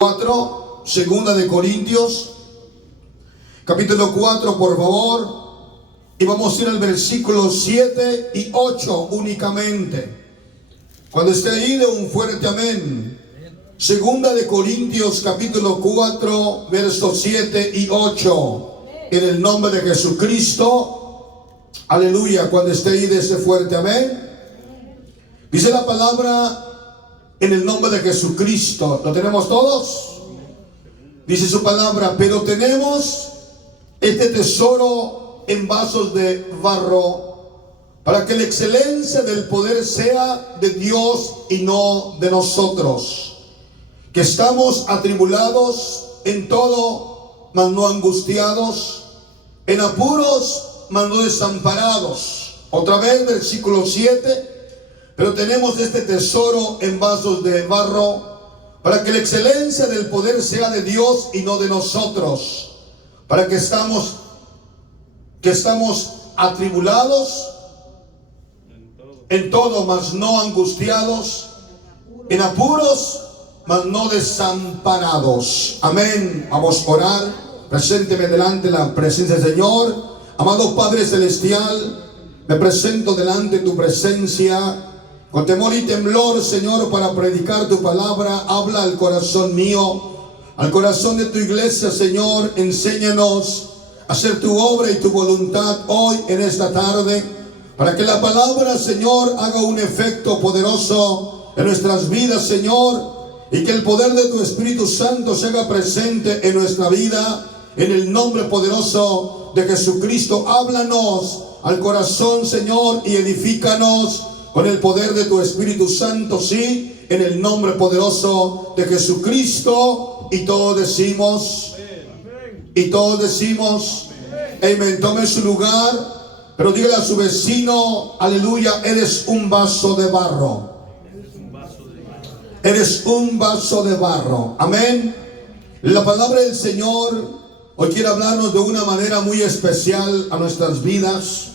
4, segunda de Corintios, capítulo 4, por favor, y vamos a ir al versículo 7 y 8 únicamente. Cuando esté ahí, de un fuerte amén. Segunda de Corintios, capítulo 4, versos 7 y 8, en el nombre de Jesucristo. Aleluya. Cuando esté ahí, de ese fuerte amén. Dice la palabra: en el nombre de Jesucristo. ¿Lo tenemos todos? Dice su palabra: pero tenemos este tesoro en vasos de barro, para que la excelencia del poder sea de Dios y no de nosotros, que estamos atribulados en todo, mas no angustiados, en apuros, mas no desamparados. Otra vez, versículo 7. Pero tenemos este tesoro en vasos de barro, para que la excelencia del poder sea de Dios y no de nosotros, para que estamos atribulados en todo, mas no angustiados, en apuros, mas no desamparados. Amén. Vamos a orar. Presénteme delante de la presencia del Señor. Amado Padre Celestial, me presento delante de tu presencia con temor y temblor, Señor, para predicar tu palabra. Habla al corazón mío, al corazón de tu iglesia, Señor. Enséñanos a hacer tu obra y tu voluntad hoy en esta tarde, para que la palabra, Señor, haga un efecto poderoso en nuestras vidas, Señor, y que el poder de tu Espíritu Santo se haga presente en nuestra vida, en el nombre poderoso de Jesucristo. Háblanos al corazón, Señor, y edifícanos con el poder de tu Espíritu Santo, sí, en el nombre poderoso de Jesucristo. Y todos decimos, amén. Tome su lugar, pero dígale a su vecino, aleluya: eres un vaso de barro. Eres un vaso de barro. Amén. La palabra del Señor hoy quiere hablarnos de una manera muy especial a nuestras vidas.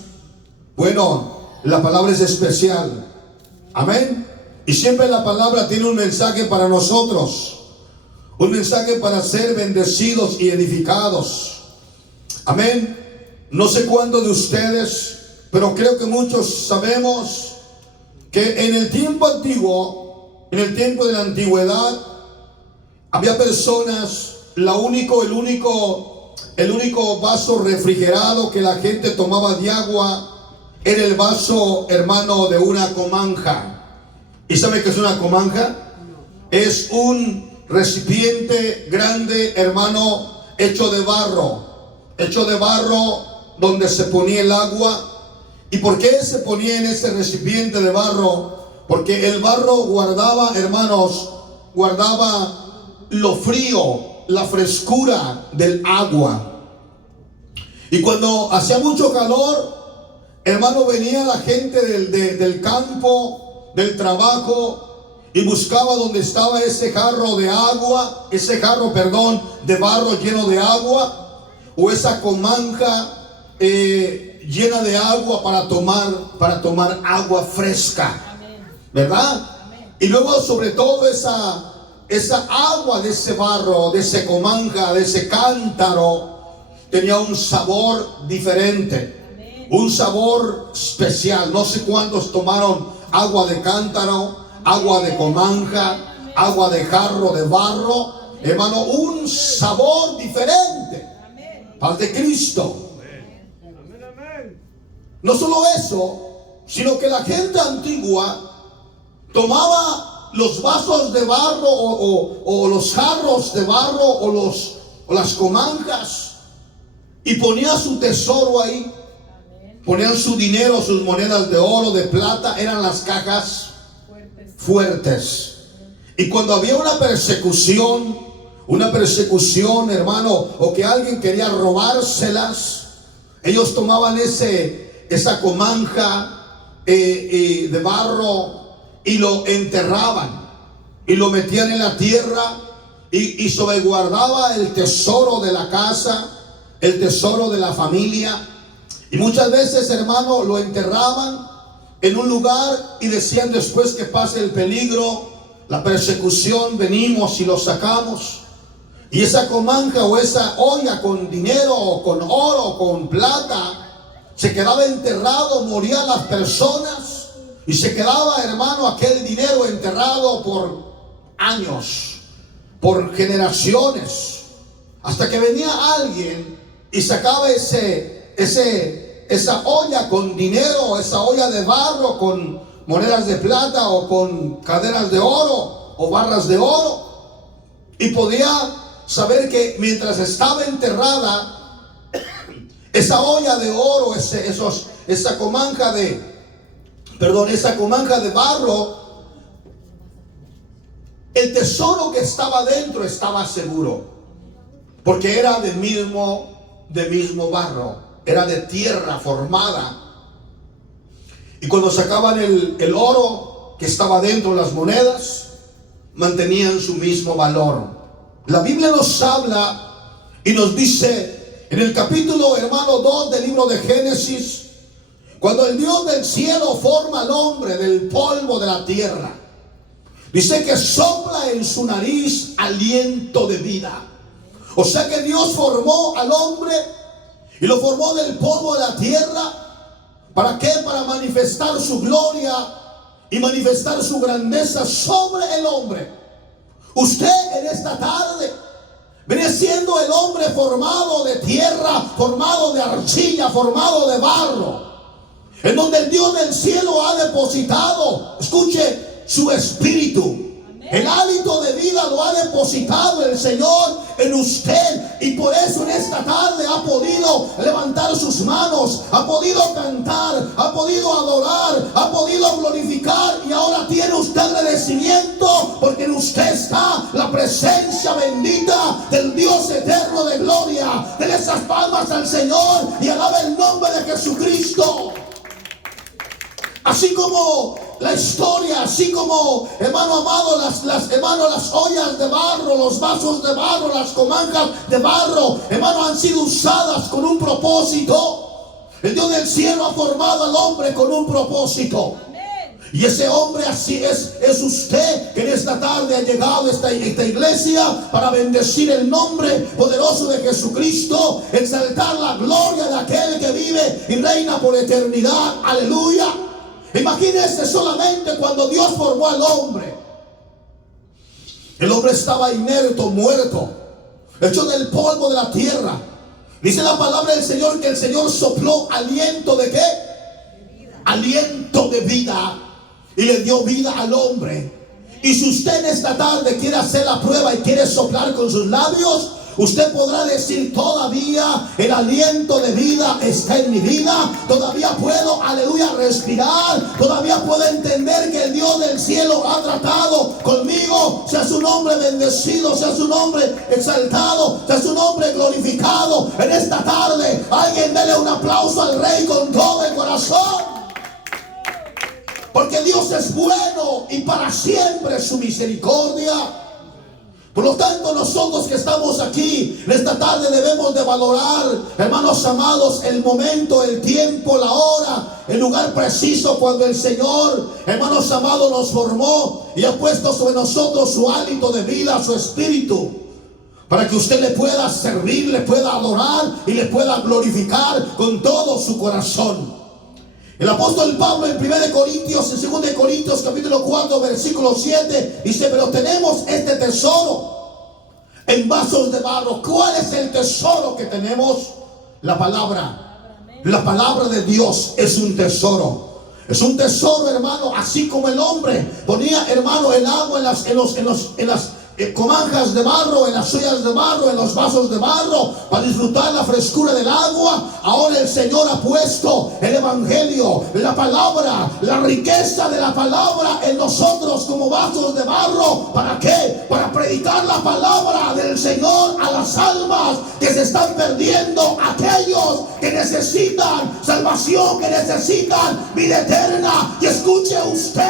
Bueno, la palabra es especial. Amén. Y siempre la palabra tiene un mensaje para nosotros, un mensaje para ser bendecidos y edificados. Amén. No sé cuántos de ustedes, pero creo que muchos sabemos que en el tiempo antiguo, en el tiempo de la antigüedad, había personas, el único vaso refrigerado que la gente tomaba de agua era el vaso, hermano, de una comanja. ¿Y sabe qué es una comanja? Es un recipiente grande, hermano, hecho de barro, donde se ponía el agua. ¿Y por qué se ponía en ese recipiente de barro? Porque el barro guardaba, hermanos, lo frío, la frescura del agua. Y cuando hacía mucho calor, hermano, venía la gente del campo, del trabajo, y buscaba donde estaba ese jarro de barro lleno de agua, o esa comanja llena de agua para tomar agua fresca, ¿verdad? Y luego, sobre todo, esa agua de ese barro, de ese comanja, de ese cántaro, tenía un sabor diferente, un sabor especial. No sé cuántos tomaron agua de cántaro, agua de comanja, agua de jarro de barro, hermano, un sabor diferente. Paz de Cristo. No solo eso, sino que la gente antigua tomaba los vasos de barro o los jarros de barro o las comanjas, y ponía su tesoro ahí. Ponían su dinero, sus monedas de oro, de plata. Eran las cajas fuertes. Y cuando había una persecución, hermano, o que alguien quería robárselas, ellos tomaban esa comanja de barro y lo enterraban y lo metían en la tierra, y sobreguardaba el tesoro de la casa, el tesoro de la familia. Y muchas veces, hermano, lo enterraban en un lugar y decían: después que pase el peligro, la persecución, venimos y lo sacamos. Y esa comanja o esa olla con dinero o con oro o con plata se quedaba enterrado, morían las personas y se quedaba, hermano, aquel dinero enterrado por años, por generaciones, hasta que venía alguien y sacaba esa olla con dinero, esa olla de barro con monedas de plata o con cadenas de oro o barras de oro, y podía saber que mientras estaba enterrada esa olla de oro, esa comanja de barro, el tesoro que estaba dentro estaba seguro, porque era del mismo barro, era de tierra formada. Y cuando sacaban el oro que estaba dentro, las monedas, mantenían su mismo valor. La Biblia nos habla y nos dice en el capítulo, hermano, 2 del libro de Génesis, cuando el Dios del cielo forma al hombre del polvo de la tierra, dice que sopla en su nariz aliento de vida. O sea que Dios formó al hombre y lo formó del polvo de la tierra. ¿Para qué? Para manifestar su gloria y manifestar su grandeza sobre el hombre. Usted en esta tarde viene siendo el hombre formado de tierra, formado de arcilla, formado de barro, en donde el Dios del cielo ha depositado, escuche, su espíritu. El hálito de vida lo ha depositado el Señor en usted, y por eso en esta tarde ha podido levantar sus manos, ha podido cantar, ha podido adorar, ha podido glorificar, y ahora tiene usted agradecimiento porque en usted está la presencia bendita del Dios eterno de gloria. Denle esas palmas al Señor y alabe el nombre de Jesucristo. Así como la historia, así como, hermano amado, las ollas de barro, los vasos de barro, las comanjas de barro, hermano, han sido usadas con un propósito. El Dios del cielo ha formado al hombre con un propósito. Y ese hombre así es usted, que en esta tarde ha llegado a esta iglesia para bendecir el nombre poderoso de Jesucristo, exaltar la gloria de aquel que vive y reina por eternidad. Aleluya. Imagínese solamente cuando Dios formó al hombre. El hombre estaba inerto, muerto, hecho del polvo de la tierra. Dice la palabra del Señor que el Señor sopló aliento de ¿qué? Aliento de vida, y le dio vida al hombre. Y si usted en esta tarde quiere hacer la prueba y quiere soplar con sus labios, usted podrá decir: todavía el aliento de vida está en mi vida, todavía puedo, aleluya, respirar, todavía puedo entender que el Dios del cielo ha tratado conmigo. Sea su nombre bendecido, sea su nombre exaltado, sea su nombre glorificado. En esta tarde alguien dele un aplauso al Rey con todo el corazón, porque Dios es bueno y para siempre su misericordia. Por lo tanto, nosotros que estamos aquí en esta tarde debemos de valorar, hermanos amados, el momento, el tiempo, la hora, el lugar preciso cuando el Señor, hermanos amados, nos formó y ha puesto sobre nosotros su hálito de vida, su espíritu, para que usted le pueda servir, le pueda adorar y le pueda glorificar con todo su corazón. El apóstol Pablo en 1 Corintios, en 2 Corintios capítulo 4 versículo 7 dice: pero tenemos este tesoro en vasos de barro. ¿Cuál es el tesoro que tenemos? La palabra. La palabra de Dios es un tesoro. Es un tesoro, hermano, así como el hombre ponía, hermano, el agua en las comanjas de barro, en las ollas de barro, en los vasos de barro, para disfrutar la frescura del agua. Ahora el Señor ha puesto el evangelio, la palabra, la riqueza de la palabra en nosotros como vasos de barro. ¿Para qué? Para predicar la palabra del Señor a las almas que se están perdiendo, aquellos que necesitan salvación, que necesitan vida eterna. Y escuche usted,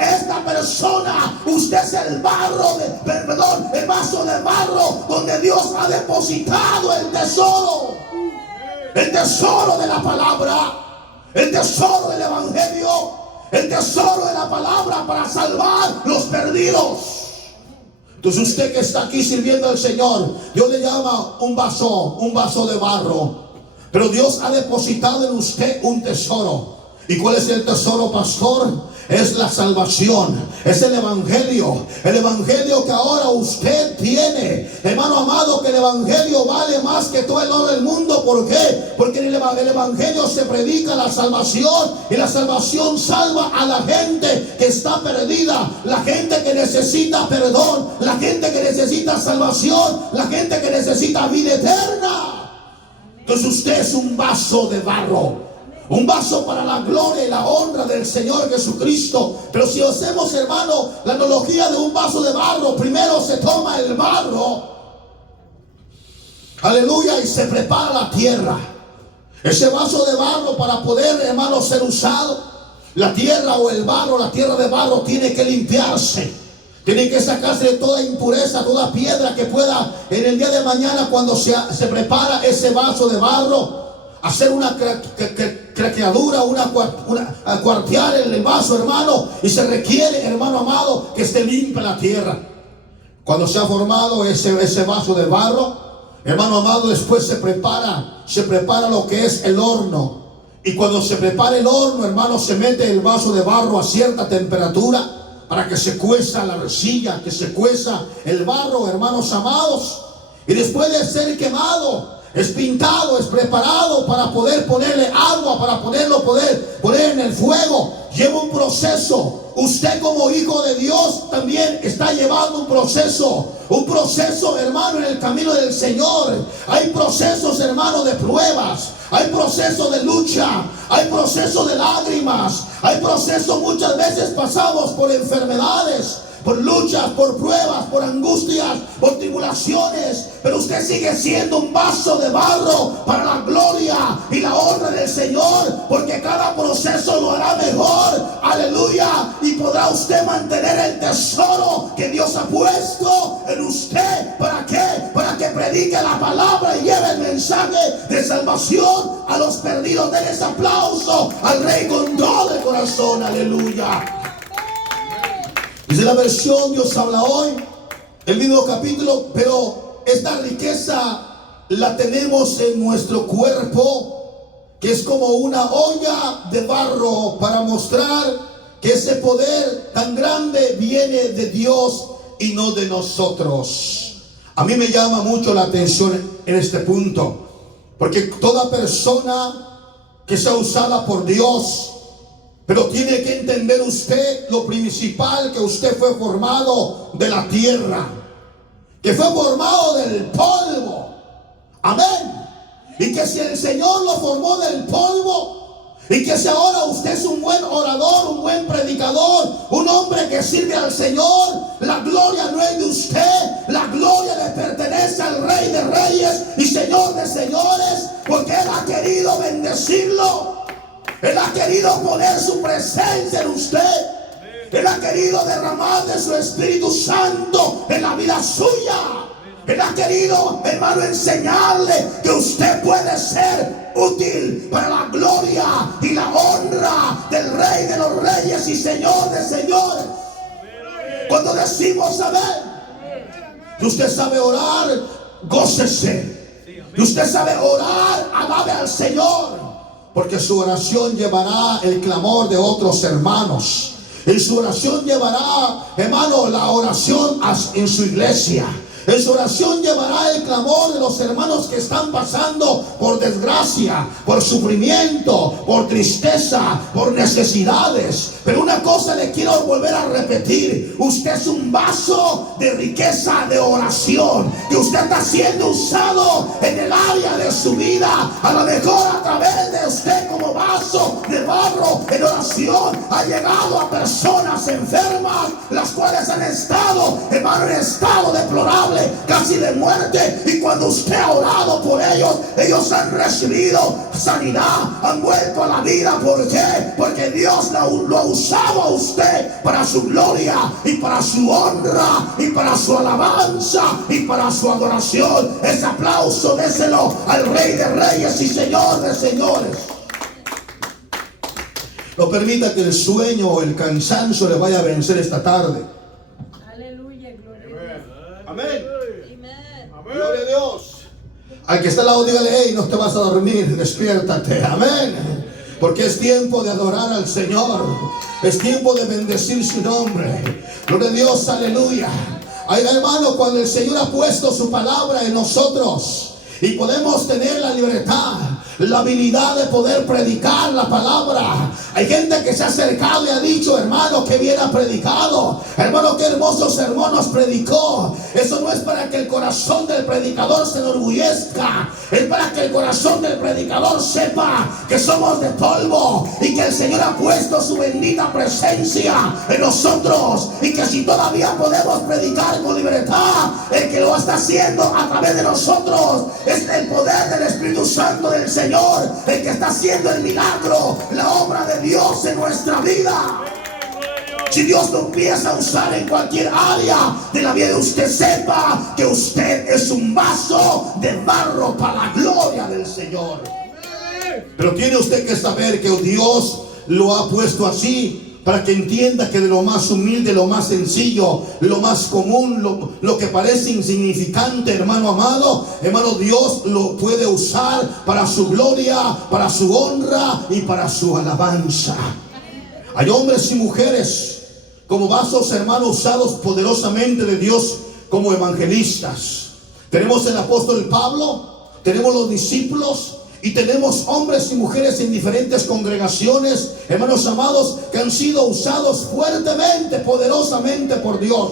esta persona, usted es el barro el vaso de barro donde Dios ha depositado el tesoro de la palabra, el tesoro del evangelio. el tesoro de la palabra para salvar los perdidos. Entonces usted que está aquí sirviendo al Señor, Dios le llama un vaso de barro, pero Dios ha depositado en usted un tesoro. ¿Y cuál es el tesoro, pastor? Es la salvación, es el evangelio que ahora usted tiene. Hermano amado, que el evangelio vale más que todo el oro del mundo. ¿Por qué? Porque en el evangelio se predica la salvación, y la salvación salva a la gente que está perdida, la gente que necesita perdón, la gente que necesita salvación, la gente que necesita vida eterna. Entonces usted es un vaso de barro, un vaso para la gloria y la honra del Señor Jesucristo. Pero si hacemos, hermano, la analogía de un vaso de barro, primero se toma el barro, aleluya, y se prepara la tierra. Ese vaso de barro, para poder, hermano, ser usado, la tierra o el barro, la tierra de barro tiene que limpiarse. Tiene que sacarse de toda impureza, toda piedra que pueda en el día de mañana, cuando se prepara ese vaso de barro, hacer una craqueadura, cuartear el vaso, hermano. Y se requiere, hermano amado, que esté limpia la tierra. Cuando se ha formado ese vaso de barro, hermano amado, después se prepara lo que es el horno. Y cuando se prepara el horno, hermano, se mete el vaso de barro a cierta temperatura para que se cueza la arcilla, que se cueza el barro, hermanos amados. Y después de ser quemado, es pintado, es preparado para poder ponerle agua, para poder poner en el fuego. Lleva un proceso. Usted como hijo de Dios también está llevando un proceso, hermano, en el camino del Señor. Hay procesos, hermano, de pruebas. Hay procesos de lucha. Hay procesos de lágrimas. Hay procesos, muchas veces pasamos por enfermedades, por luchas, por pruebas, por angustias, por tribulaciones. Pero usted sigue siendo un vaso de barro para la gloria y la honra del Señor, porque cada proceso lo hará mejor. Aleluya. Y podrá usted mantener el tesoro que Dios ha puesto en usted. ¿Para qué? Para que predique la palabra y lleve el mensaje de salvación a los perdidos. Den ese aplauso al Rey con todo el corazón. Aleluya. Dice la versión Dios habla hoy, el mismo capítulo, pero esta riqueza la tenemos en nuestro cuerpo, que es como una olla de barro, para mostrar que ese poder tan grande viene de Dios y no de nosotros. A mí me llama mucho la atención en este punto, porque toda persona que sea usada por Dios, pero tiene que entender usted lo principal, que usted fue formado de la tierra, que fue formado del polvo. Amén. Y que si el Señor lo formó del polvo, y que si ahora usted es un buen orador, un buen predicador, un hombre que sirve al Señor, la gloria no es de usted, la gloria le pertenece al Rey de Reyes y Señor de Señores, porque Él ha querido bendecirlo. Él ha querido poner su presencia en usted. Él ha querido derramar de su Espíritu Santo en la vida suya. Él ha querido, hermano, enseñarle que usted puede ser útil para la gloria y la honra del Rey de los Reyes y Señor de Señores. Cuando decimos que usted sabe orar, gócese. Y usted sabe orar, alabe al Señor. Porque su oración llevará el clamor de otros hermanos. En su oración llevará, hermano, la oración en su iglesia. En su oración llevará el clamor de los hermanos que están pasando por desgracia, por sufrimiento, por tristeza, por necesidades. Pero una cosa le quiero volver a repetir: usted es un vaso de riqueza de oración, que usted está siendo usado en el área de su vida. A lo mejor a través de usted, como vaso de barro en oración, ha llegado a personas enfermas, las cuales han estado, hermano, en estado deplorable, casi de muerte, y cuando usted ha orado por ellos, ellos han recibido sanidad, han vuelto a la vida. ¿Por qué? Porque Dios lo ha usado a usted para su gloria y para su honra y para su alabanza y para su adoración. Ese aplauso déselo al Rey de Reyes y Señor de Señores. No permita que el sueño o el cansancio le vaya a vencer esta tarde. Aleluya, gloria a Dios. Amén. Amén. Gloria a Dios. Al que está al lado, dígale: hey, no te vas a dormir, despiértate. Amén. Porque es tiempo de adorar al Señor. Es tiempo de bendecir su nombre. Gloria a Dios, aleluya. Ay, hermano, cuando el Señor ha puesto su palabra en nosotros y podemos tener la libertad, la habilidad de poder predicar la palabra. Hay gente que se ha acercado y ha dicho: hermano, que bien ha predicado, hermano, qué hermosos sermones predicó. Eso no es para que el corazón del predicador se enorgullezca, es para que el corazón del predicador sepa que somos de polvo y que el Señor ha puesto su bendita presencia en nosotros, y que si todavía podemos predicar con libertad, el que lo está haciendo a través de nosotros es el poder del Espíritu Santo del Señor, el que está haciendo el milagro, la obra de Dios en nuestra vida. Si Dios lo empieza a usar en cualquier área de la vida de usted, sepa que usted es un vaso de barro para la gloria del Señor. Pero tiene usted que saber que Dios lo ha puesto así para que entienda que de lo más humilde, lo más sencillo, lo más común, lo que parece insignificante, hermano amado, hermano, Dios lo puede usar para su gloria, para su honra y para su alabanza. Hay hombres y mujeres como vasos, hermano, usados poderosamente de Dios como evangelistas. Tenemos el apóstol Pablo, tenemos los discípulos, y tenemos hombres y mujeres en diferentes congregaciones, hermanos amados, que han sido usados fuertemente, poderosamente por Dios,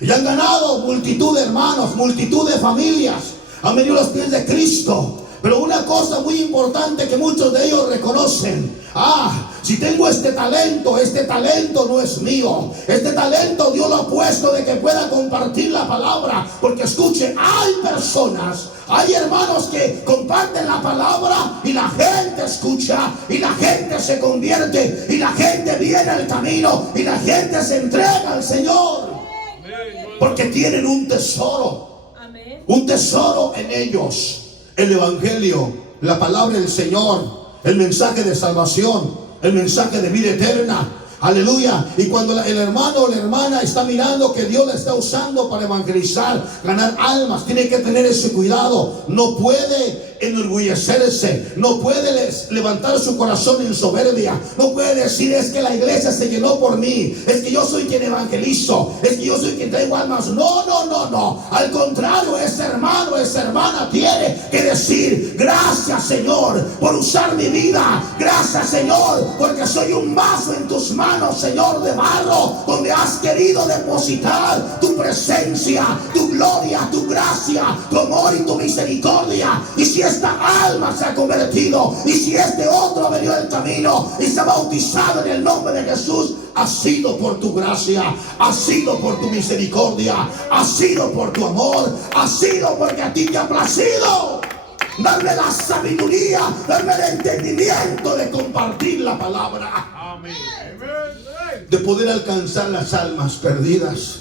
y han ganado multitud de hermanos, multitud de familias, han venido a los pies de Cristo. Pero una cosa muy importante que muchos de ellos reconocen: si tengo este talento no es mío. Este talento Dios lo ha puesto de que pueda compartir la palabra. Porque escuche, hay personas, hay hermanos que comparten la palabra y la gente escucha, y la gente se convierte, y la gente viene al camino, y la gente se entrega al Señor. Porque tienen un tesoro, un tesoro en ellos: el evangelio, la palabra del Señor, el mensaje de salvación, el mensaje de vida eterna. Aleluya. Y cuando el hermano o la hermana está mirando que Dios la está usando para evangelizar, ganar almas, tiene que tener ese cuidado. No puede enorgullecerse, no puede levantar su corazón en soberbia, no puede decir: es que la iglesia se llenó por mí, es que yo soy quien evangelizo, es que yo soy quien traigo almas. No. Al contrario, ese hermano, esa hermana tiene que decir: gracias, Señor, por usar mi vida. Gracias, Señor, porque soy un vaso en tus manos, Señor, de barro, donde has querido depositar tu presencia, tu gloria, tu gracia, tu amor y tu misericordia. Y si esta alma se ha convertido, y si este otro ha venido del camino y se ha bautizado en el nombre de Jesús, ha sido por tu gracia, ha sido por tu misericordia, ha sido por tu amor, ha sido porque a ti te ha placido darme la sabiduría, darme el entendimiento de compartir la palabra. Amén. De poder alcanzar las almas perdidas.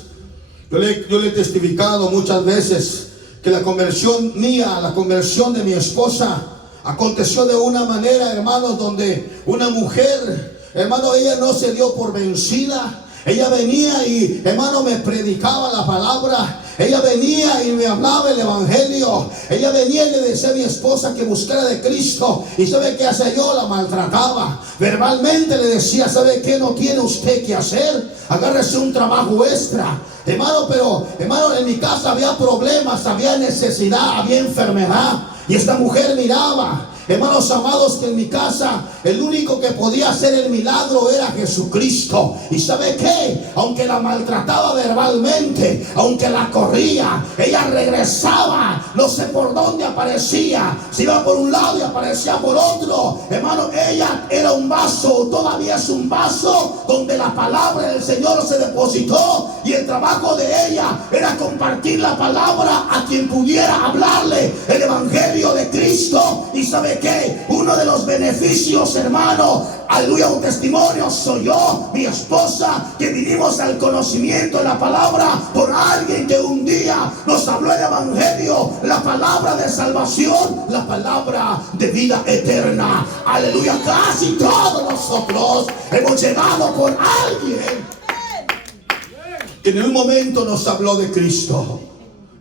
Yo le he testificado muchas veces que la conversión mía, la conversión de mi esposa, aconteció de una manera, hermanos, donde una mujer, hermano, ella no se dio por vencida. Ella venía y, hermano, me predicaba la palabra. Ella venía y me hablaba el evangelio. Ella venía y le decía a mi esposa que buscara de Cristo. ¿Y sabe qué hacía yo? La maltrataba. Verbalmente le decía: ¿sabe qué? No tiene usted que hacer. Agárrese un trabajo extra. Hermano, pero, hermano, en mi casa había problemas, había necesidad, había enfermedad. Y esta mujer miraba, hermanos amados, que en mi casa el único que podía hacer el milagro era Jesucristo. ¿Y sabe qué? Aunque la maltrataba verbalmente, aunque la corría, ella regresaba, no sé por dónde aparecía. Se iba por un lado y aparecía por otro. Hermano, ella era un vaso, todavía es un vaso donde la palabra del Señor se depositó, y el trabajo de ella era compartir la palabra a quien pudiera hablarle el evangelio de Cristo. ¿Y sabe qué? Uno de los beneficios, hermano, aleluya, un testimonio. Soy yo, mi esposa, que vinimos al conocimiento de la palabra por alguien que un día nos habló el evangelio, la palabra de salvación, la palabra de vida eterna. Aleluya, casi todos nosotros hemos llegado por alguien que en un momento nos habló de Cristo,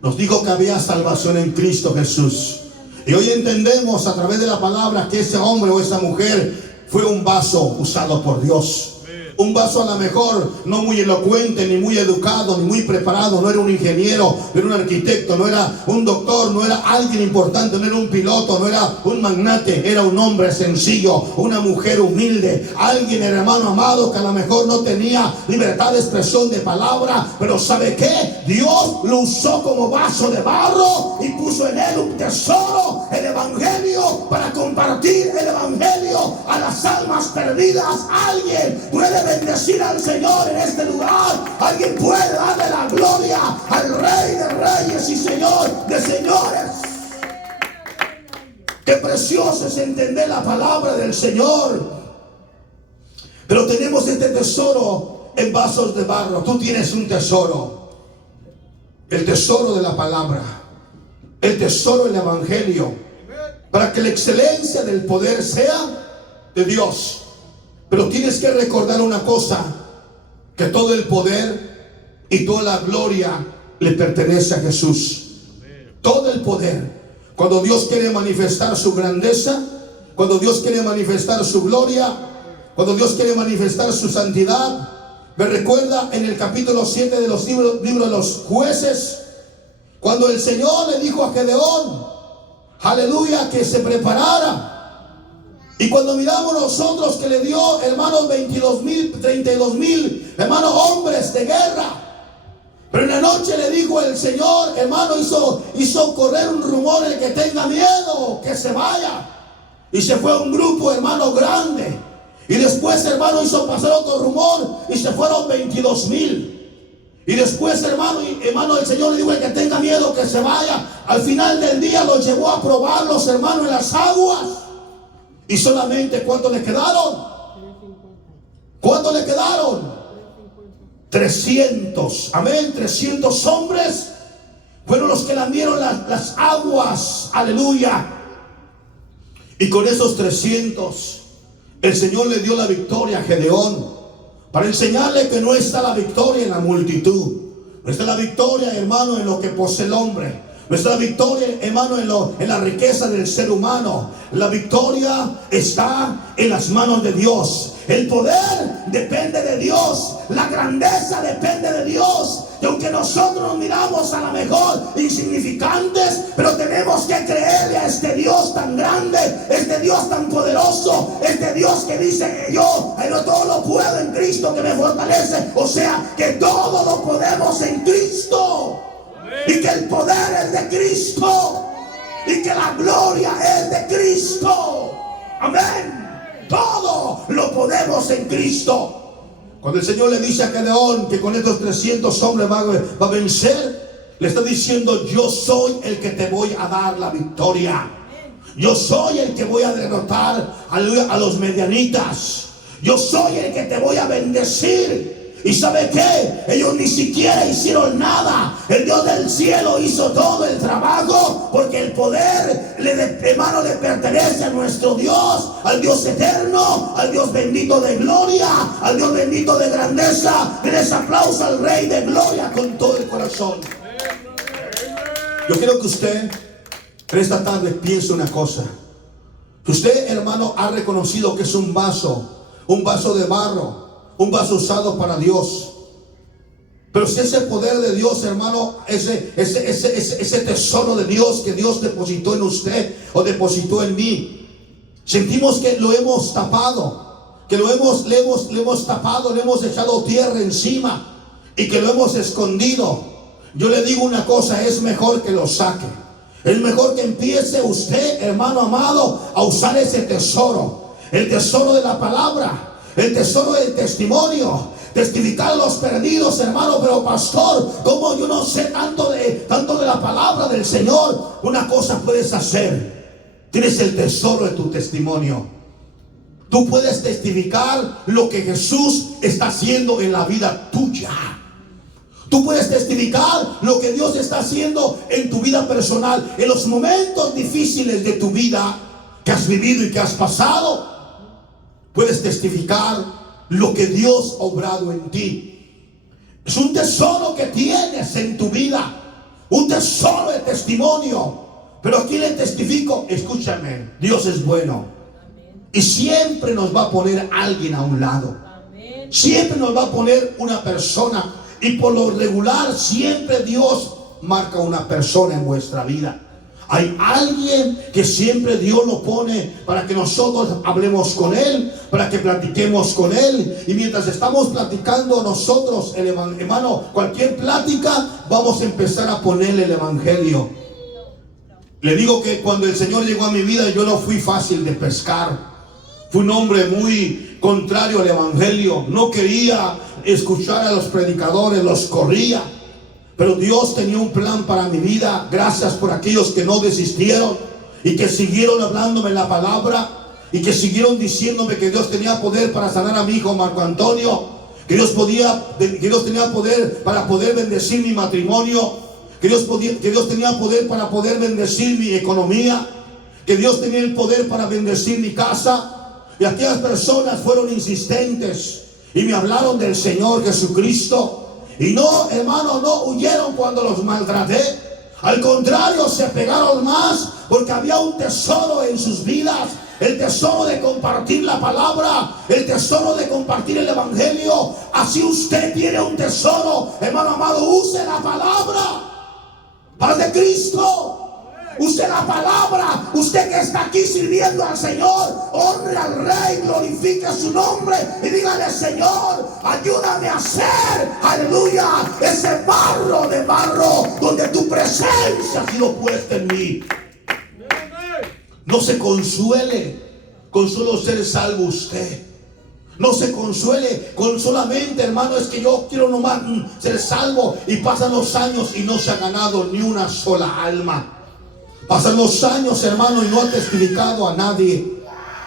nos dijo que había salvación en Cristo Jesús. Y hoy entendemos a través de la palabra que ese hombre o esa mujer fue un vaso usado por Dios. Un vaso a lo mejor no muy elocuente, ni muy educado, ni muy preparado. No era un ingeniero, no era un arquitecto, no era un doctor, no era alguien importante, no era un piloto, no era un magnate. Era un hombre sencillo, una mujer humilde, alguien, hermano amado, que a lo mejor no tenía libertad de expresión de palabra, pero ¿sabe qué? Dios lo usó como vaso de barro y puso en él un tesoro, el evangelio, para compartir el evangelio a las almas perdidas. Alguien puede bendecir al Señor en este lugar. Alguien puede darle la gloria al Rey de Reyes y Señor de Señores. Qué precioso es entender la palabra del Señor. Pero tenemos este tesoro en vasos de barro. Tú tienes un tesoro, el tesoro de la palabra, el tesoro del evangelio, para que la excelencia del poder sea de Dios. Pero tienes que recordar una cosa, que todo el poder y toda la gloria le pertenece a Jesús. Todo el poder. Cuando Dios quiere manifestar su grandeza, cuando Dios quiere manifestar su gloria, cuando Dios quiere manifestar su santidad. Me recuerda en el capítulo 7 de los libros de los jueces, cuando el Señor le dijo a Gedeón, aleluya, que se preparara. Y cuando miramos nosotros que le dio, hermanos, 22,000, 32,000, hermanos, hombres de guerra. Pero en la noche le dijo el Señor, hermano, hizo correr un rumor: el que tenga miedo, que se vaya. Y se fue un grupo, hermano, grande. Y después, hermano, hizo pasar otro rumor y se fueron 22,000. Y después, hermano, el Señor le dijo: el que tenga miedo, que se vaya. Al final del día los llevó a probarlos, hermano, en las aguas. Y solamente, ¿cuántos le quedaron? ¿Cuántos le quedaron? 300. Amén. 300 hombres fueron los que lamieron las aguas. Aleluya. Y con esos 300, el Señor le dio la victoria a Gedeón, para enseñarle que no está la victoria en la multitud. No está la victoria, hermano, en lo que posee el hombre. No está la victoria, hermano, en la riqueza del ser humano. La victoria está en las manos de Dios. El poder depende de Dios. La grandeza depende de Dios. Y aunque nosotros nos miramos a lo mejor insignificantes, pero tenemos que creerle a este Dios tan grande, este Dios tan poderoso, este Dios que dice que yo todo lo puedo en Cristo que me fortalece. O sea, que todo lo podemos en Cristo. Y que el poder es de Cristo. Y que la gloria es de Cristo. Amén. Todo lo podemos en Cristo. Cuando el Señor le dice a Gedeón que con estos 300 hombres va a vencer, le está diciendo: yo soy el que te voy a dar la victoria. Yo soy el que voy a derrotar a los medianitas. Yo soy el que te voy a bendecir. ¿Y sabe qué? Ellos ni siquiera hicieron nada. El Dios del cielo hizo todo el trabajo, porque el poder, hermano, le pertenece a nuestro Dios, al Dios eterno, al Dios bendito de gloria, al Dios bendito de grandeza. Denles aplauso al Rey de gloria con todo el corazón. Yo quiero que usted en esta tarde piense una cosa. Que usted, hermano, ha reconocido que es un vaso de barro, un vaso usado para Dios. Pero si ese poder de Dios, hermano, ese tesoro de Dios que Dios depositó en usted o depositó en mí, sentimos que lo hemos tapado, que le hemos tapado, le hemos echado tierra encima y que lo hemos escondido, yo le digo una cosa: es mejor que lo saque. Es mejor que empiece usted, hermano amado, a usar ese tesoro, el tesoro de la palabra, el tesoro del testimonio, testificar a los perdidos, hermano. Pero pastor, ¿cómo yo no sé tanto de la palabra del Señor? Una cosa puedes hacer: tienes el tesoro de tu testimonio. Tú puedes testificar lo que Jesús está haciendo en la vida tuya. Tú puedes testificar lo que Dios está haciendo en tu vida personal. En los momentos difíciles de tu vida que has vivido y que has pasado, puedes testificar lo que Dios ha obrado en ti. Es un tesoro que tienes en tu vida, un tesoro de testimonio. Pero aquí le testifico, escúchame, Dios es bueno. Y siempre nos va a poner alguien a un lado. Siempre nos va a poner una persona. Y por lo regular siempre Dios marca una persona en vuestra vida. Hay alguien que siempre Dios lo pone para que nosotros hablemos con Él, para que platiquemos con Él. Y mientras estamos platicando nosotros, hermano, cualquier plática, vamos a empezar a ponerle el Evangelio. Le digo que cuando el Señor llegó a mi vida, yo no fui fácil de pescar. Fui un hombre muy contrario al Evangelio. No quería escuchar a los predicadores, los corría. Pero Dios tenía un plan para mi vida. Gracias por aquellos que no desistieron y que siguieron hablándome la palabra y que siguieron diciéndome que Dios tenía poder para sanar a mi hijo Marco Antonio, que Dios tenía poder para poder bendecir mi matrimonio, que Dios tenía poder para poder bendecir mi economía, que Dios tenía el poder para bendecir mi casa. Y aquellas personas fueron insistentes y me hablaron del Señor Jesucristo. Y no, hermano, no huyeron cuando los maltraté. Al contrario, se pegaron más porque había un tesoro en sus vidas. El tesoro de compartir la palabra, el tesoro de compartir el Evangelio. Así usted tiene un tesoro, hermano amado, use la palabra. Paz de Cristo. Use la palabra. Usted que está aquí sirviendo al Señor, honre al Rey, glorifique su nombre y dígale: Señor, ayúdame a ser, aleluya, ese barro de barro donde tu presencia ha sido puesta en mí. No se consuele con solo ser salvo usted. No se consuele con solamente, hermano, es que yo quiero nomás ser salvo, y pasan los años y no se ha ganado ni una sola alma. Pasan los años, hermano, y no ha testificado a nadie.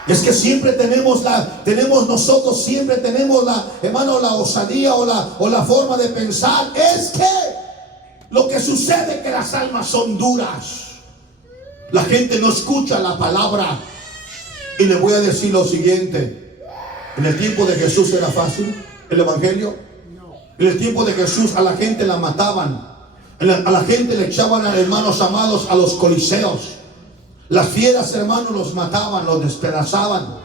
Es que siempre nosotros siempre tenemos hermano, la osadía o la forma de pensar. Es que lo que sucede es que las almas son duras. La gente no escucha la palabra. Y le voy a decir lo siguiente: en el tiempo de Jesús era fácil el Evangelio. En el tiempo de Jesús a la gente la mataban. A la gente le echaban, hermanos amados, a los coliseos. Las fieras, hermanos, los mataban, los despedazaban.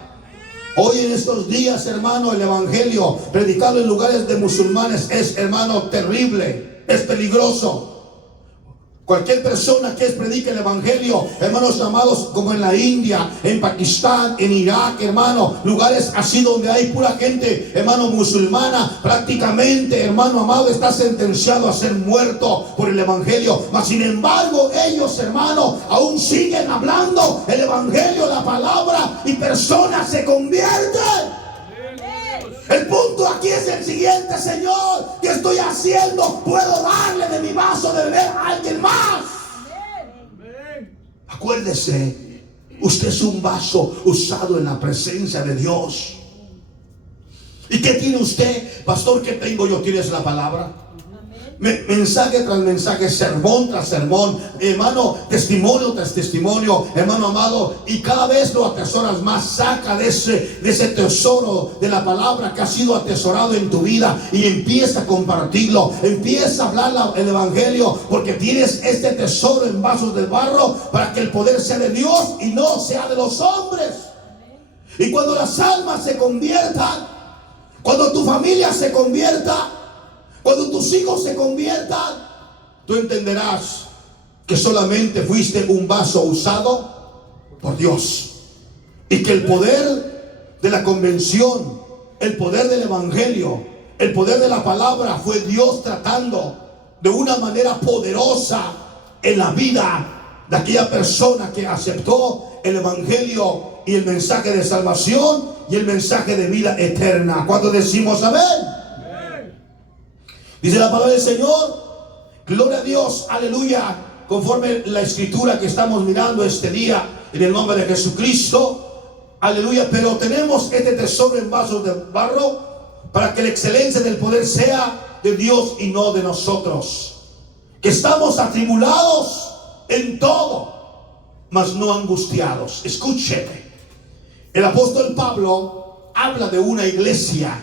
Hoy en estos días, hermano, el Evangelio predicado en lugares de musulmanes es, hermano, terrible, es peligroso. Cualquier persona que predique el Evangelio, hermanos amados, como en la India, en Pakistán, en Irak, hermano, lugares así donde hay pura gente, hermano, musulmana, prácticamente, hermano amado, está sentenciado a ser muerto por el Evangelio. Mas sin embargo, ellos, hermano, aún siguen hablando el Evangelio, la palabra, y personas se convierten. El punto aquí es el siguiente: Señor, ¿qué estoy haciendo? ¿Puedo darle de mi vaso de beber a alguien más? Acuérdese, usted es un vaso usado en la presencia de Dios. ¿Y qué tiene usted? Pastor, ¿qué tengo yo? ¿Tienes la palabra? Mensaje tras mensaje, sermón tras sermón, hermano, testimonio tras testimonio, hermano amado, y cada vez lo atesoras más. Saca de ese tesoro de la palabra que ha sido atesorado en tu vida y empieza a compartirlo, empieza a hablar el Evangelio, porque tienes este tesoro en vasos de barro para que el poder sea de Dios y no sea de los hombres. Y cuando las almas se conviertan, cuando tu familia se convierta, cuando tus hijos se conviertan, tú entenderás que solamente fuiste un vaso usado por Dios. Y que el poder de la convención, el poder del Evangelio, el poder de la palabra fue Dios tratando de una manera poderosa en la vida de aquella persona que aceptó el Evangelio y el mensaje de salvación y el mensaje de vida eterna. ¿Cuándo decimos amén? Dice la palabra del Señor, gloria a Dios, aleluya, conforme la escritura que estamos mirando este día, en el nombre de Jesucristo. Aleluya, pero tenemos este tesoro en vasos de barro para que la excelencia del poder sea de Dios y no de nosotros. Que estamos atribulados en todo, mas no angustiados. Escúcheme. El apóstol Pablo habla de una iglesia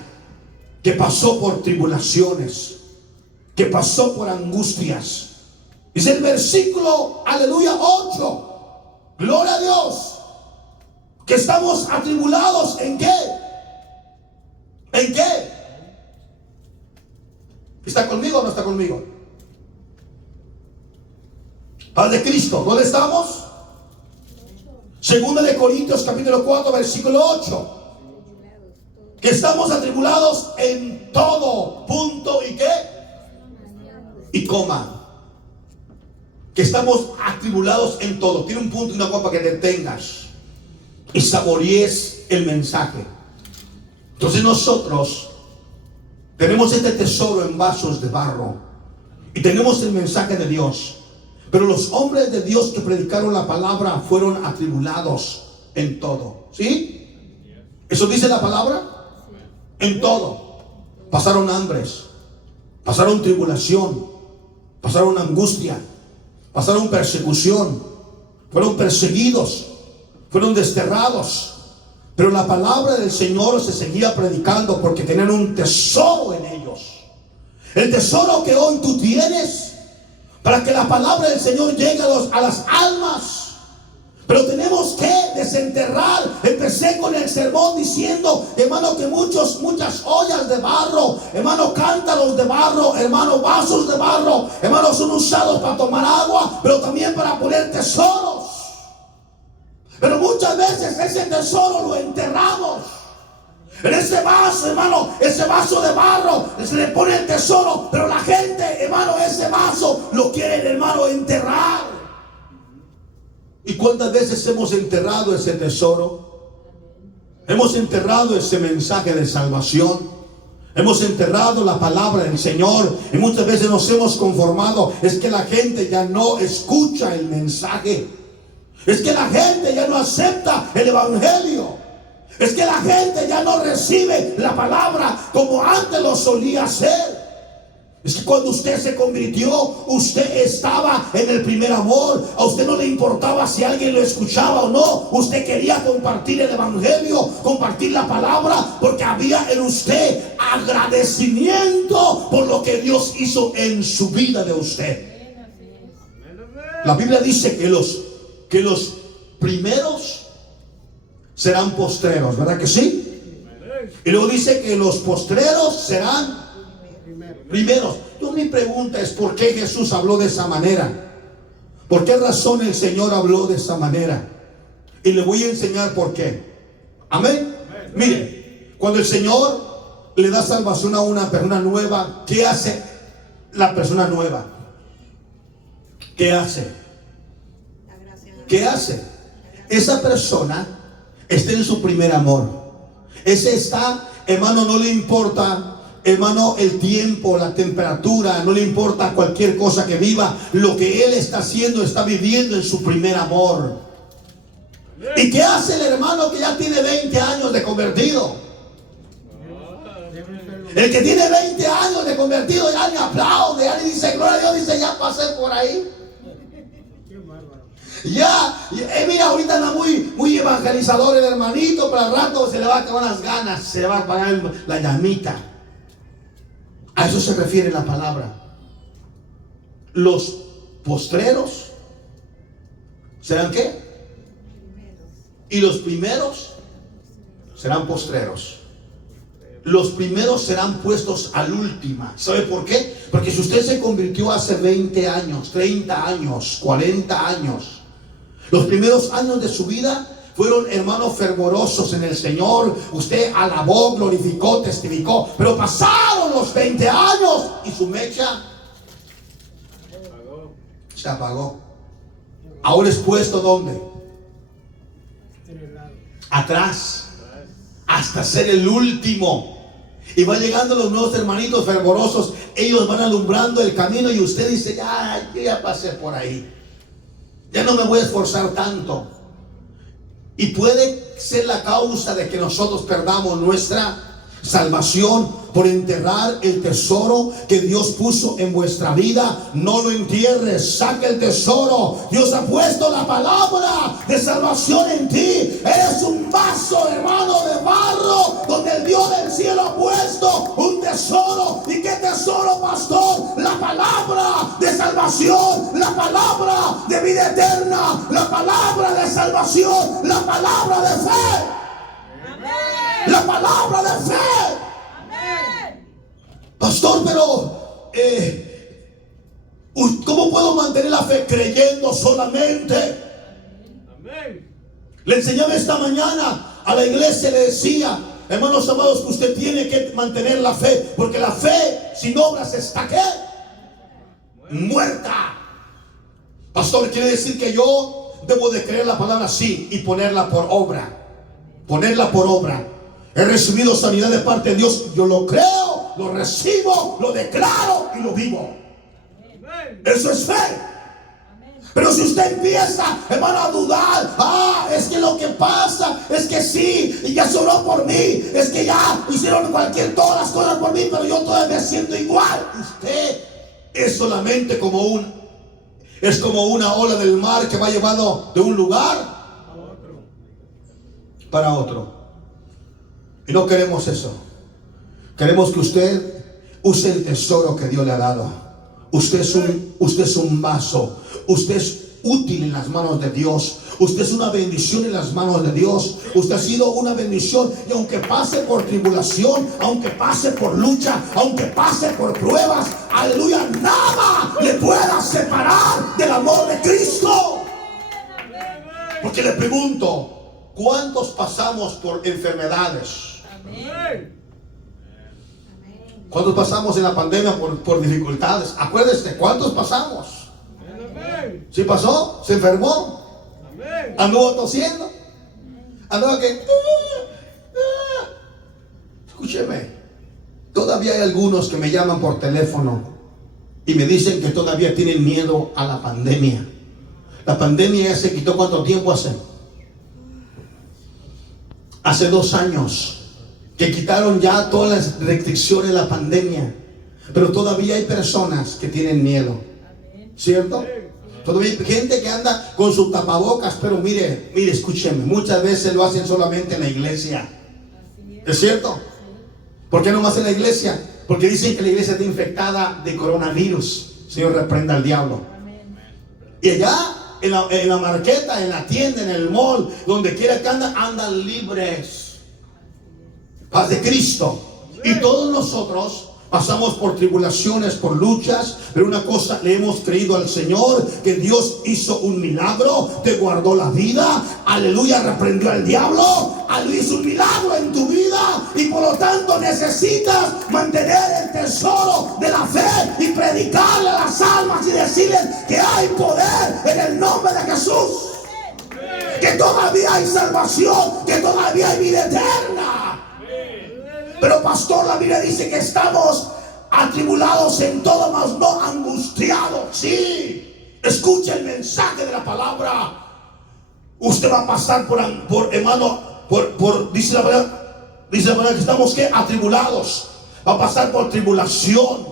que pasó por tribulaciones, que pasó por angustias. Dice el versículo, aleluya, 8. Gloria a Dios. Que estamos atribulados ¿en qué? ¿En qué? ¿Está conmigo o no está conmigo? Paz de Cristo. ¿Dónde estamos? Segunda de Corintios capítulo 4 versículo 8. Que estamos atribulados en todo. Punto y qué. Y coma. Que estamos atribulados en todo. Tiene un punto y una coma para que te detengas y saborees el mensaje. Entonces nosotros tenemos este tesoro en vasos de barro y tenemos el mensaje de Dios. Pero los hombres de Dios que predicaron la palabra fueron atribulados en todo. ¿Sí? ¿Eso dice la palabra? En todo. Pasaron hambres, pasaron tribulación, pasaron angustia, pasaron persecución, fueron perseguidos, fueron desterrados. Pero la palabra del Señor se seguía predicando porque tenían un tesoro en ellos. El tesoro que hoy tú tienes para que la palabra del Señor llegue a las almas. Pero tenemos que desenterrar. Empecé con el sermón diciendo, hermano, que muchas ollas de barro, hermano, cántaros de barro, hermano, vasos de barro, hermano, son usados para tomar agua, pero también para poner tesoros. Pero muchas veces ese tesoro lo enterramos. En ese vaso, hermano, ese vaso de barro, se le pone el tesoro, pero la gente, hermano, ese vaso lo quieren, hermano, enterrar. ¿Y cuántas veces hemos enterrado ese tesoro? Hemos enterrado ese mensaje de salvación. Hemos enterrado la palabra del Señor. Y muchas veces nos hemos conformado. Es que la gente ya no escucha el mensaje. Es que la gente ya no acepta el evangelio. Es que la gente ya no recibe la palabra como antes lo solía hacer. Es que cuando usted se convirtió, usted estaba en el primer amor. A usted no le importaba si alguien lo escuchaba o no. Usted quería compartir el evangelio, compartir la palabra, porque había en usted agradecimiento por lo que Dios hizo en su vida de usted. La Biblia dice que los primeros serán postreros, ¿verdad que sí? Y luego dice que los postreros serán primeros. Yo, mi pregunta es, ¿por qué Jesús habló de esa manera? ¿Por qué razón el Señor habló de esa manera? Y le voy a enseñar por qué. Amén. Mire, cuando el Señor le da salvación a una persona nueva, ¿qué hace la persona nueva? ¿Qué hace? ¿Qué hace? Esa persona está en su primer amor. Ese está, hermano, no le importa, hermano, el tiempo, la temperatura, no le importa cualquier cosa que viva. Lo que él está haciendo, está viviendo en su primer amor. ¿Y qué hace el hermano que ya tiene 20 años de convertido? El que tiene 20 años de convertido ya ni aplaude, ya ni dice gloria a Dios, dice ya pasé por ahí. Ya, mira, ahorita anda muy evangelizador el hermanito, pero al rato se le va a acabar las ganas, se le va a apagar la llamita. A eso se refiere la palabra. Los postreros serán ¿qué? Y los primeros serán postreros. Los primeros serán puestos al último. ¿Sabe por qué? Porque si usted se convirtió hace 20 años, 30 años, 40 años, los primeros años de su vida fueron, hermanos, fervorosos en el Señor. Usted alabó, glorificó, testificó. Pero pasaron los 20 años y su mecha se apagó. Ahora es puesto ¿dónde? Atrás. Hasta ser el último. Y van llegando los nuevos hermanitos fervorosos. Ellos van alumbrando el camino y usted dice, ya, yo ya pasé por ahí. Ya no me voy a esforzar tanto. Y puede ser la causa de que nosotros perdamos nuestra salvación por enterrar el tesoro que Dios puso en vuestra vida. No lo entierres, saca el tesoro. Dios ha puesto la palabra de salvación en ti. Eres un vaso, hermano, de barro, donde el Dios del cielo ha puesto un tesoro. ¿Y qué tesoro, pastor? La palabra de salvación, la palabra de vida eterna, la palabra de salvación, la palabra de fe. Amén. La palabra de fe. Amén. Pastor, pero ¿cómo puedo mantener la fe? Creyendo solamente. Amén. Le enseñaba esta mañana a la iglesia, le decía, hermanos amados, que usted tiene que mantener la fe, porque la fe sin obras está ¿qué? Muerta. Pastor, quiere decir que yo debo de creer la palabra sí y ponerla por obra. Ponerla por obra. He recibido sanidad de parte de Dios. Yo lo creo, lo recibo, lo declaro y lo vivo. Amén. Eso es fe. Pero si usted empieza, hermano, a dudar, es que lo que pasa es que sí, y ya se oró por mí, es que ya hicieron todas las cosas por mí, pero yo todavía me siento igual. Usted es solamente como una ola del mar que va llevado de un lugar para otro. Y no queremos eso. Queremos que usted use el tesoro que Dios le ha dado. Usted es un vaso. Usted es útil en las manos de Dios. Usted es una bendición en las manos de Dios. Usted ha sido una bendición. Y aunque pase por tribulación, aunque pase por lucha, aunque pase por pruebas, aleluya, nada le pueda separar del amor de Cristo. Porque le pregunto, ¿cuántos pasamos por enfermedades? Amén. ¿Cuántos pasamos en la pandemia por dificultades? Acuérdese, ¿cuántos pasamos? Amén. ¿Sí pasó? ¿Se enfermó? Amén. ¿Anduvo tosiendo? ¿Anduvo que? Escúcheme, todavía hay algunos que me llaman por teléfono y me dicen que todavía tienen miedo a la pandemia. La pandemia ya se quitó. ¿Cuánto tiempo hace? Hace 2 años que quitaron ya todas las restricciones de la pandemia, pero todavía hay personas que tienen miedo, ¿cierto? Todavía hay gente que anda con sus tapabocas, pero mire, escúcheme, muchas veces lo hacen solamente en la iglesia. ¿Es cierto? ¿Por qué no más en la iglesia? Porque dicen que la iglesia está infectada de coronavirus. Señor, reprenda al diablo. Y allá en la marqueta, en la tienda, en el mall, donde quiera que andan libres. Paz de Cristo. Y todos nosotros pasamos por tribulaciones, por luchas, pero una cosa, le hemos creído al Señor, que Dios hizo un milagro, te guardó la vida, aleluya, reprendió al diablo, aleluya, hizo un milagro en tu vida, y por lo tanto necesitas mantener el tesoro de la fe y predicarle a las almas y decirles que hay poder en el nombre de Jesús, que todavía hay salvación, que todavía hay vida eterna. Pero pastor, la Biblia dice que estamos atribulados en todo, mas no angustiados. Sí, escucha el mensaje de la palabra. Usted va a pasar dice la palabra que estamos ¿qué? Atribulados. Va a pasar por tribulación,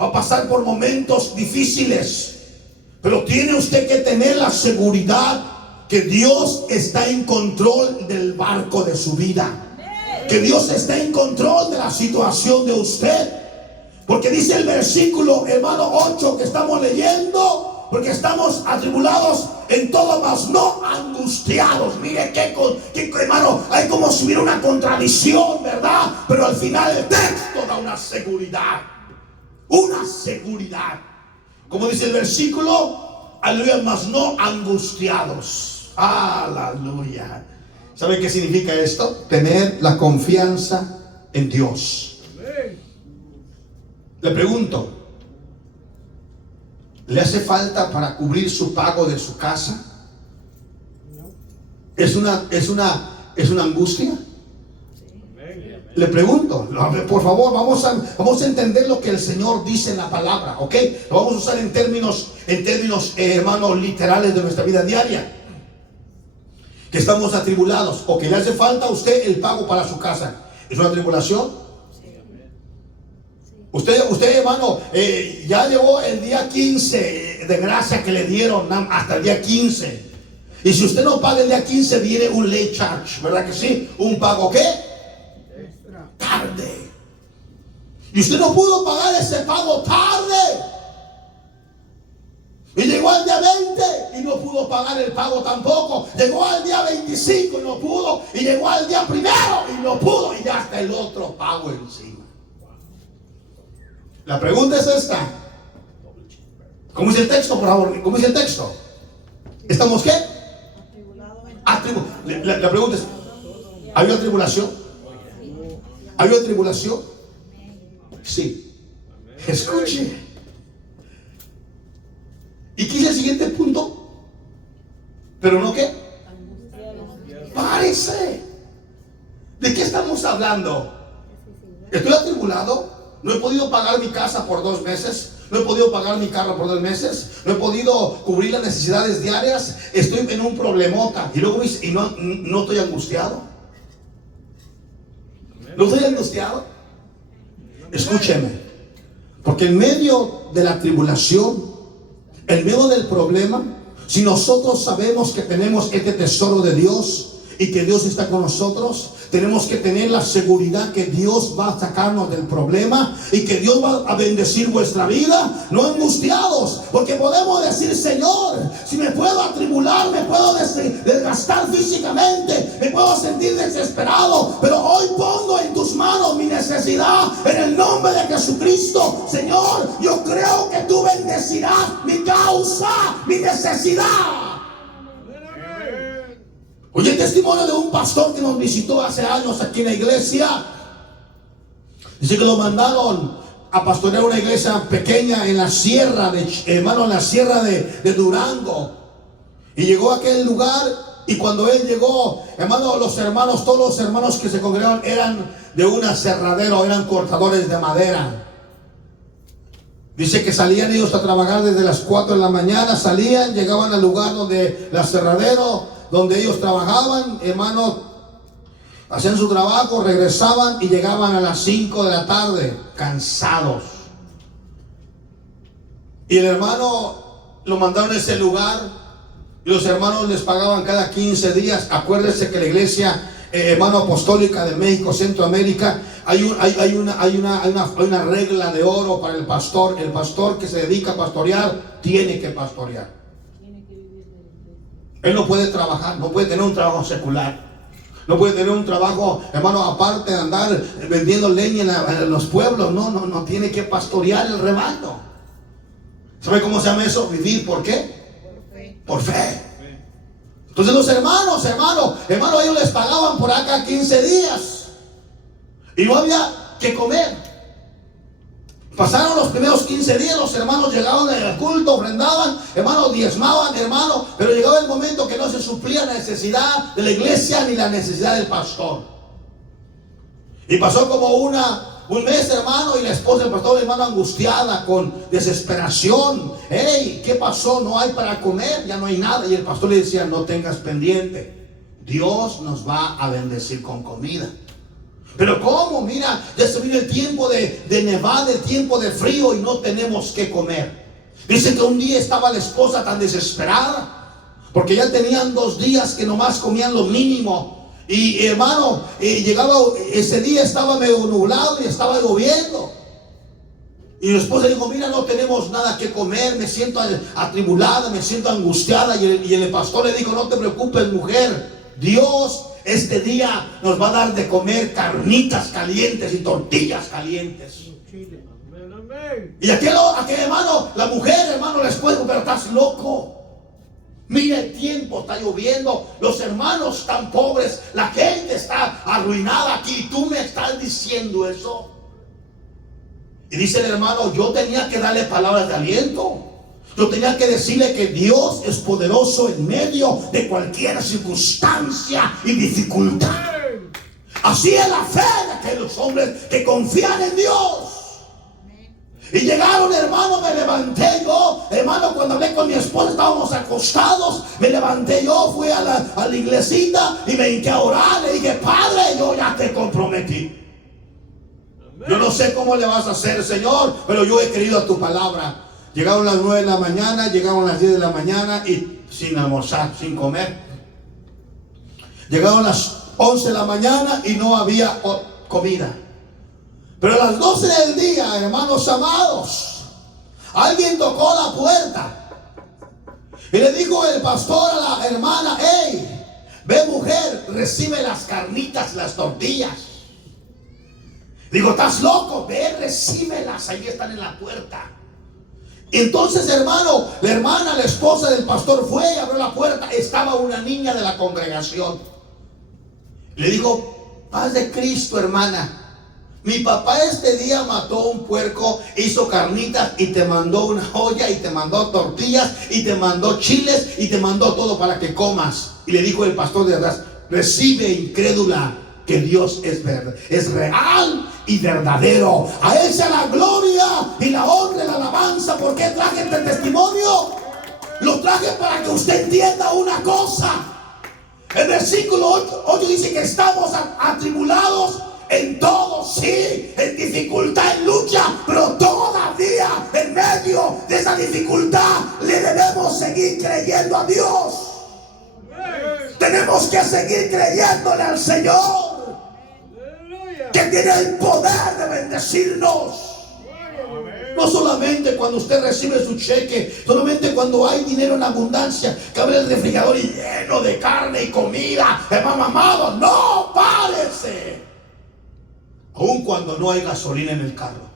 va a pasar por momentos difíciles, pero tiene usted que tener la seguridad que Dios está en control del barco de su vida, que Dios está en control de la situación de usted. Porque dice el versículo, hermano, 8 que estamos leyendo, porque estamos atribulados en todo, mas no angustiados. Mire que hermano, hay como si hubiera una contradicción, ¿verdad? Pero al final el texto da una seguridad. Una seguridad. Como dice el versículo, aleluya, mas no angustiados. Aleluya. ¿Sabe qué significa esto? Tener la confianza en Dios. Le pregunto, ¿le hace falta para cubrir su pago de su casa? ¿Es una angustia? Le pregunto, por favor, vamos a entender lo que el Señor dice en la palabra, ¿ok? Lo vamos a usar en términos hermanos, literales de nuestra vida diaria. que estamos atribulados o que le hace falta a usted el pago para su casa, ¿es una tribulación? Usted hermano, ya llegó el día 15 de gracia que le dieron hasta el día 15. Y si usted no paga el día 15, viene un late charge, ¿verdad que sí? ¿Un pago qué? Tarde. Y usted no pudo pagar ese pago tarde. Y llegó al día 20 y no pudo pagar el pago tampoco. Llegó al día 25 y no pudo. Y llegó al día 1 y no pudo. Y ya está el otro pago encima. La pregunta es esta. ¿Cómo dice el texto, por favor? ¿Cómo dice el texto? ¿Estamos qué? La pregunta es, ¿hay una tribulación? ¿Hay una tribulación? Sí. Escuche. ¿Y qué es el siguiente punto? ¿Pero no qué? Parece. ¿De qué estamos hablando? ¿Estoy atribulado? ¿No he podido pagar mi casa por 2 meses? ¿No he podido pagar mi carro por 2 meses? ¿No he podido cubrir las necesidades diarias? Estoy en un problemota. Y luego dice, ¿y no estoy angustiado? ¿No estoy angustiado? Escúcheme. Porque en medio de la tribulación, en medio del problema, si nosotros sabemos que tenemos este tesoro de Dios y que Dios está con nosotros, tenemos que tener la seguridad que Dios va a sacarnos del problema y que Dios va a bendecir vuestra vida, no angustiados, porque podemos decir, Señor, si me puedo atribular, me puedo desgastar físicamente, me puedo sentir desesperado, pero hoy pongo en tus manos mi necesidad en el nombre de Jesucristo. Señor, yo creo que tú bendecirás mi causa, mi necesidad. Oye, el testimonio de un pastor que nos visitó hace años aquí en la iglesia. Dice que lo mandaron a pastorear una iglesia pequeña en la sierra de Durango. Y llegó a aquel lugar, y cuando él llegó, hermano, todos los hermanos que se congregaron eran de un aserradero, eran cortadores de madera. Dice que salían ellos a trabajar desde las 4 de la mañana, llegaban al lugar donde el aserradero, donde ellos trabajaban, hermano, hacían su trabajo, regresaban y llegaban a las 5 de la tarde, cansados. Y el hermano lo mandaron a ese lugar, y los hermanos les pagaban cada 15 días. Acuérdense que la iglesia, hermano, apostólica de México, Centroamérica, hay una regla de oro para el pastor. El pastor que se dedica a pastorear tiene que pastorear. Él no puede trabajar, no puede tener un trabajo secular, no puede tener un trabajo, hermano, aparte de andar vendiendo leña en los pueblos. No, tiene que pastorear el rebaño. ¿Sabe cómo se llama eso? Vivir, ¿por qué? Por fe. Entonces los hermanos, ellos les pagaban por acá 15 días y no había que comer. Pasaron los primeros 15 días, los hermanos llegaban al culto, ofrendaban, hermanos, diezmaban, hermanos, pero llegaba el momento que no se suplía la necesidad de la iglesia ni la necesidad del pastor. Y pasó como un mes, hermano, y la esposa del pastor, hermano, angustiada, con desesperación. Hey, ¿qué pasó? No hay para comer, ya no hay nada. Y el pastor le decía, no tengas pendiente, Dios nos va a bendecir con comida. Pero ¿cómo? Mira, ya se viene el tiempo de nevada, el tiempo de frío y no tenemos que comer. Dice que un día estaba la esposa tan desesperada porque ya tenían 2 días que nomás comían lo mínimo. Y hermano, llegaba ese día, estaba medio nublado y estaba lloviendo. Y la esposa dijo, mira, no tenemos nada que comer, me siento atribulada, me siento angustiada. Y el pastor le dijo, no te preocupes, mujer, Dios este día nos va a dar de comer carnitas calientes y tortillas calientes. Y aquel hermano, la mujer, hermano, les puede, pero estás loco. Mira el tiempo, está lloviendo, los hermanos están pobres, la gente está arruinada aquí. ¿Tú me estás diciendo eso? Y dice el hermano, yo tenía que darle palabras de aliento. Yo tenía que decirle que Dios es poderoso en medio de cualquier circunstancia y dificultad. Así es la fe de aquellos hombres que confían en Dios. Y llegaron, hermano, me levanté yo, hermano, cuando hablé con mi esposa, estábamos acostados, me levanté yo, fui a la iglesita y me hinqué a orar, le dije, Padre, yo ya te comprometí. Yo no sé cómo le vas a hacer, Señor, pero yo he creído a tu palabra. Llegaron las 9 de la mañana, llegaron las 10 de la mañana y sin almorzar, sin comer. Llegaron las 11 de la mañana y no había comida. Pero a las 12 del día, hermanos amados, alguien tocó la puerta y le dijo el pastor a la hermana, hey, ve mujer, recibe las carnitas, las tortillas. Digo, ¿estás loco? Ve, recíbelas, ahí están en la puerta. Entonces, hermano, la hermana, la esposa del pastor fue y abrió la puerta. Estaba una niña de la congregación. Le dijo, paz de Cristo, hermana. Mi papá este día mató un puerco, hizo carnitas y te mandó una olla y te mandó tortillas y te mandó chiles y te mandó todo para que comas. Y le dijo el pastor de atrás, recibe, incrédula, que Dios es real y verdadero. A Él sea la gloria y la honra y la alabanza. ¿Por qué traje este testimonio? Lo traje para que usted entienda una cosa. El versículo 8 dice que estamos atribulados en todo, sí, en dificultad, en lucha, pero todavía en medio de esa dificultad le debemos seguir creyendo a Dios. Tenemos que seguir creyéndole al Señor, que tiene el poder de bendecirnos. No solamente cuando usted recibe su cheque, solamente cuando hay dinero en abundancia, que abre el refrigerador y lleno de carne y comida, hermano amado, no, párese. Aun cuando no hay gasolina en el carro,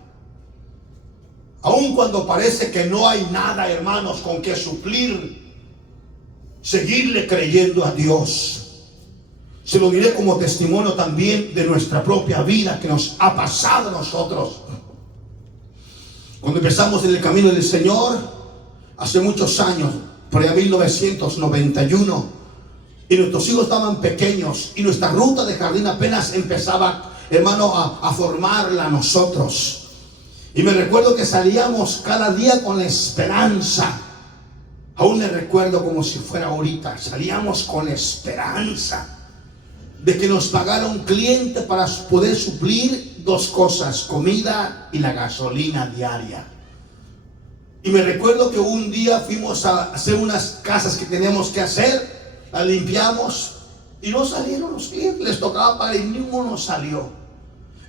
aun cuando parece que no hay nada, hermanos, con que suplir, seguirle creyendo a Dios. Se lo diré como testimonio también de nuestra propia vida que nos ha pasado a nosotros. Cuando empezamos en el camino del Señor, hace muchos años, por allá 1991, y nuestros hijos estaban pequeños, y nuestra ruta de jardín apenas empezaba, hermano, a formarla nosotros. Y me recuerdo que salíamos cada día con la esperanza. Aún le recuerdo como si fuera ahorita. Salíamos con la esperanza de que nos pagara un cliente para poder suplir dos cosas: comida y la gasolina diaria. Y me recuerdo que un día fuimos a hacer unas casas que teníamos que hacer, las limpiamos y no salieron los clientes. Les tocaba pagar y ninguno salió.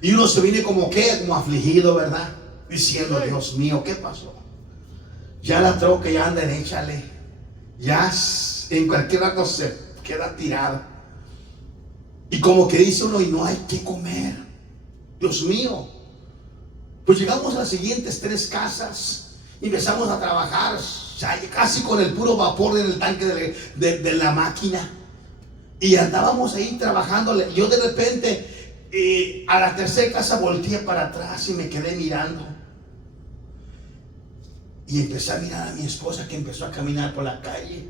Y uno se viene como afligido, ¿verdad? Diciendo, Dios mío, ¿qué pasó? Ya la troca ya anda, échale. Ya en cualquier rato se queda tirada. Y como que dice uno, y no hay que comer. Dios mío. Pues llegamos a las siguientes 3 casas y empezamos a trabajar casi con el puro vapor en el tanque de la máquina. Y andábamos ahí trabajando. Yo de repente, a la tercera casa volteé para atrás y me quedé mirando. Y empecé a mirar a mi esposa, que empezó a caminar por la calle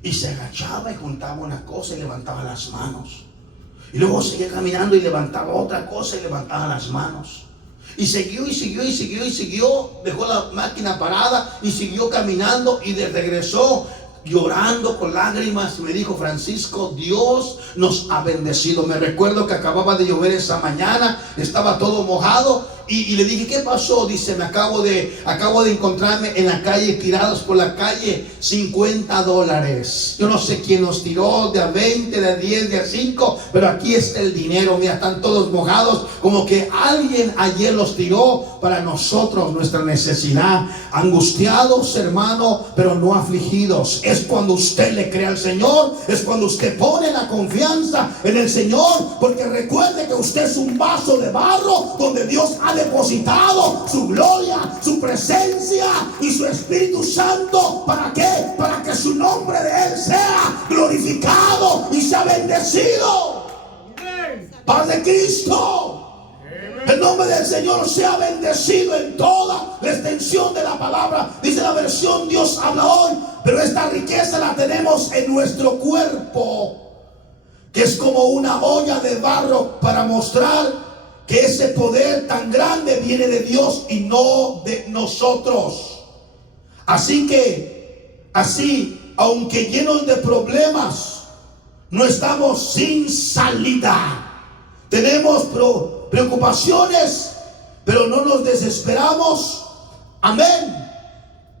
y se agachaba y juntaba una cosa y levantaba las manos. Y luego seguía caminando y levantaba otra cosa y levantaba las manos. Y siguió y siguió y siguió y siguió. Dejó la máquina parada y siguió caminando y regresó llorando con lágrimas. Me dijo, Francisco, Dios nos ha bendecido. Me recuerdo que acababa de llover esa mañana, estaba todo mojado. Y le dije, ¿qué pasó? Dice, acabo de encontrarme en la calle, tirados por la calle, $50. Yo no sé quién nos tiró, de a 20, de a 10, de a 5, pero aquí está el dinero. Mira, están todos mojados, como que alguien ayer los tiró para nosotros, nuestra necesidad. Angustiados, hermano, pero no afligidos. Es cuando usted le cree al Señor, es cuando usted pone la confianza en el Señor, porque recuerde que usted es un vaso de barro donde Dios ha depositado su gloria, su presencia y su Espíritu Santo. ¿Para qué? Para que su nombre de Él sea glorificado y sea bendecido. Paz de Cristo. El nombre del Señor sea bendecido en toda la extensión de la palabra. Dice la versión Dios habla hoy. Pero esta riqueza la tenemos en nuestro cuerpo, que es como una olla de barro, para mostrar que ese poder tan grande viene de Dios y no de nosotros. Así que, aunque llenos de problemas, no estamos sin salida. Tenemos preocupaciones, pero no nos desesperamos. Amén.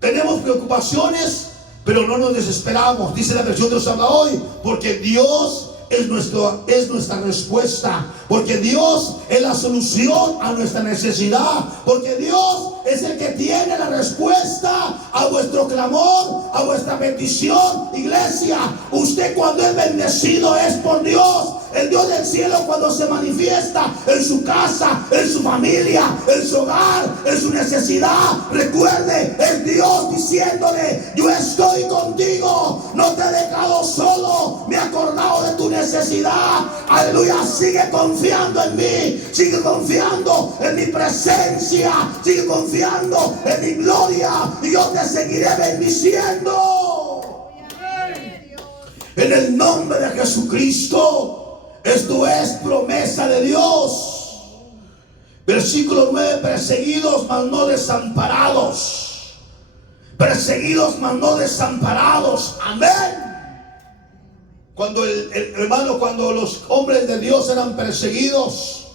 Tenemos preocupaciones, pero no nos desesperamos. Dice la versión de Dios habla hoy, porque Dios es nuestra respuesta, porque Dios es la solución a nuestra necesidad, porque Dios es el que tiene la respuesta a vuestro clamor, a vuestra petición. Iglesia, usted cuando es bendecido es por Dios. El Dios del cielo, cuando se manifiesta en su casa, en su familia, en su hogar, en su necesidad, recuerde, es Dios diciéndole: yo estoy contigo, no te he dejado solo, me he acordado de tu necesidad. Aleluya, sigue confiando en mí, sigue confiando en mi presencia, sigue confiando en mi gloria, y yo te seguiré bendiciendo. En el nombre de Jesucristo. Esto es promesa de Dios. Versículo 9: perseguidos mas no desamparados. Perseguidos mas no desamparados. Amén. Cuando cuando los hombres de Dios eran perseguidos,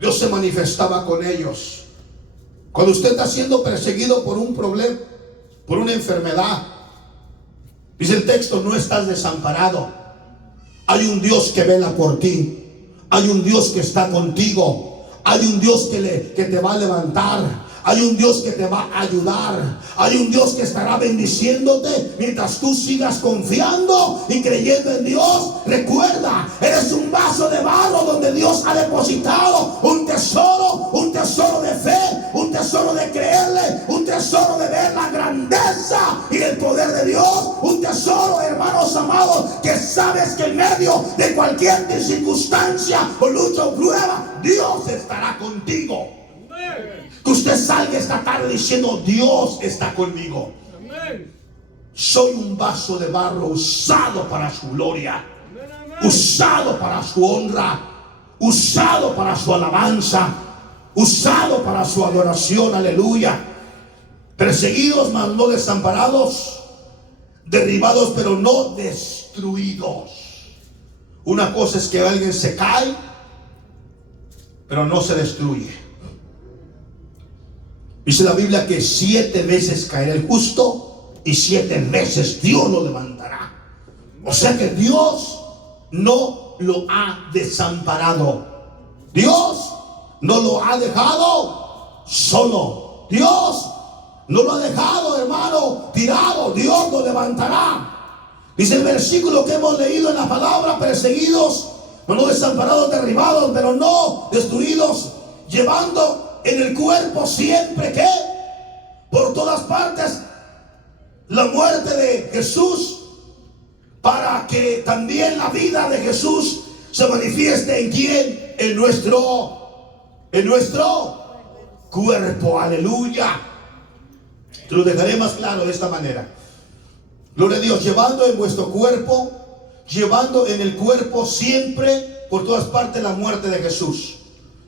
Dios se manifestaba con ellos. Cuando usted está siendo perseguido por un problema, por una enfermedad, dice el texto: no estás desamparado. Hay un Dios que vela por ti. Hay un Dios que está contigo. Hay un Dios que te va a levantar. Hay un Dios que te va a ayudar. Hay un Dios que estará bendiciéndote mientras tú sigas confiando y creyendo en Dios. Recuerda, eres un vaso de barro donde Dios ha depositado un tesoro de fe, un tesoro de creerle, un tesoro de ver la grandeza y el poder de Dios. Un tesoro, hermanos amados, que sabes que en medio de cualquier circunstancia o lucha o prueba, Dios estará contigo. Que usted salga esta tarde diciendo: Dios está conmigo. Soy un vaso de barro usado para su gloria, usado para su honra, usado para su alabanza, usado para su adoración. Aleluya. Perseguidos mas no desamparados, derribados pero no destruidos. Una cosa es que alguien se cae, pero no se destruye. Dice la Biblia que 7 veces caerá el justo y 7 veces Dios lo levantará. O sea que Dios no lo ha desamparado. Dios no lo ha dejado solo. Dios no lo ha dejado, hermano, tirado. Dios lo levantará. Dice el versículo que hemos leído en la palabra: perseguidos, no desamparados, derribados, pero no destruidos, llevando en el cuerpo siempre, ¿qué? Por todas partes la muerte de Jesús, para que también la vida de Jesús se manifieste en quién, en nuestro cuerpo. Aleluya. Te lo dejaré más claro de esta manera. Gloria a Dios. Llevando en vuestro cuerpo, llevando en el cuerpo siempre, por todas partes, la muerte de Jesús.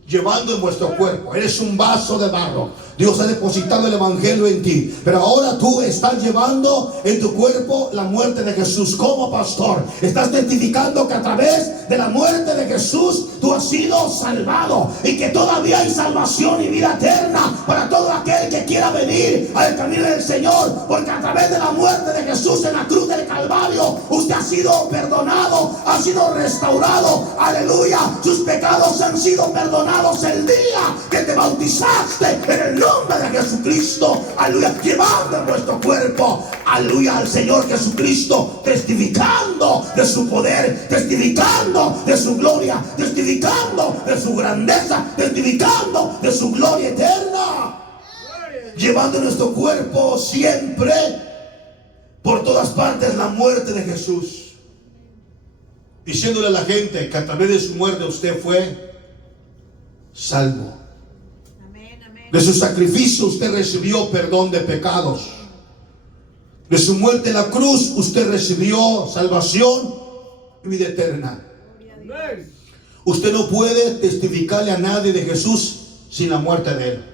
Llevando en vuestro cuerpo. Eres un vaso de barro. Dios ha depositado el evangelio en ti, pero ahora tú estás llevando en tu cuerpo la muerte de Jesús. Como pastor, estás testificando que a través de la muerte de Jesús tú has sido salvado, y que todavía hay salvación y vida eterna para todo aquel que quiera venir al camino del Señor, porque a través de la muerte de Jesús en la cruz del Calvario, usted ha sido perdonado, ha sido restaurado. Aleluya. Sus pecados han sido perdonados el día que te bautizaste en el nombre de Jesucristo. Aleluya. Llevando en vuestro cuerpo, aleluya, al Señor Jesucristo, testificando de su poder, testificando de su gloria, testificando de su grandeza, testificando de su gloria eterna. Llevando en nuestro cuerpo siempre, por todas partes, la muerte de Jesús, diciéndole a la gente que a través de su muerte usted fue salvo. De su sacrificio usted recibió perdón de pecados. De su muerte en la cruz usted recibió salvación y vida eterna. Usted no puede testificarle a nadie de Jesús sin la muerte de Él.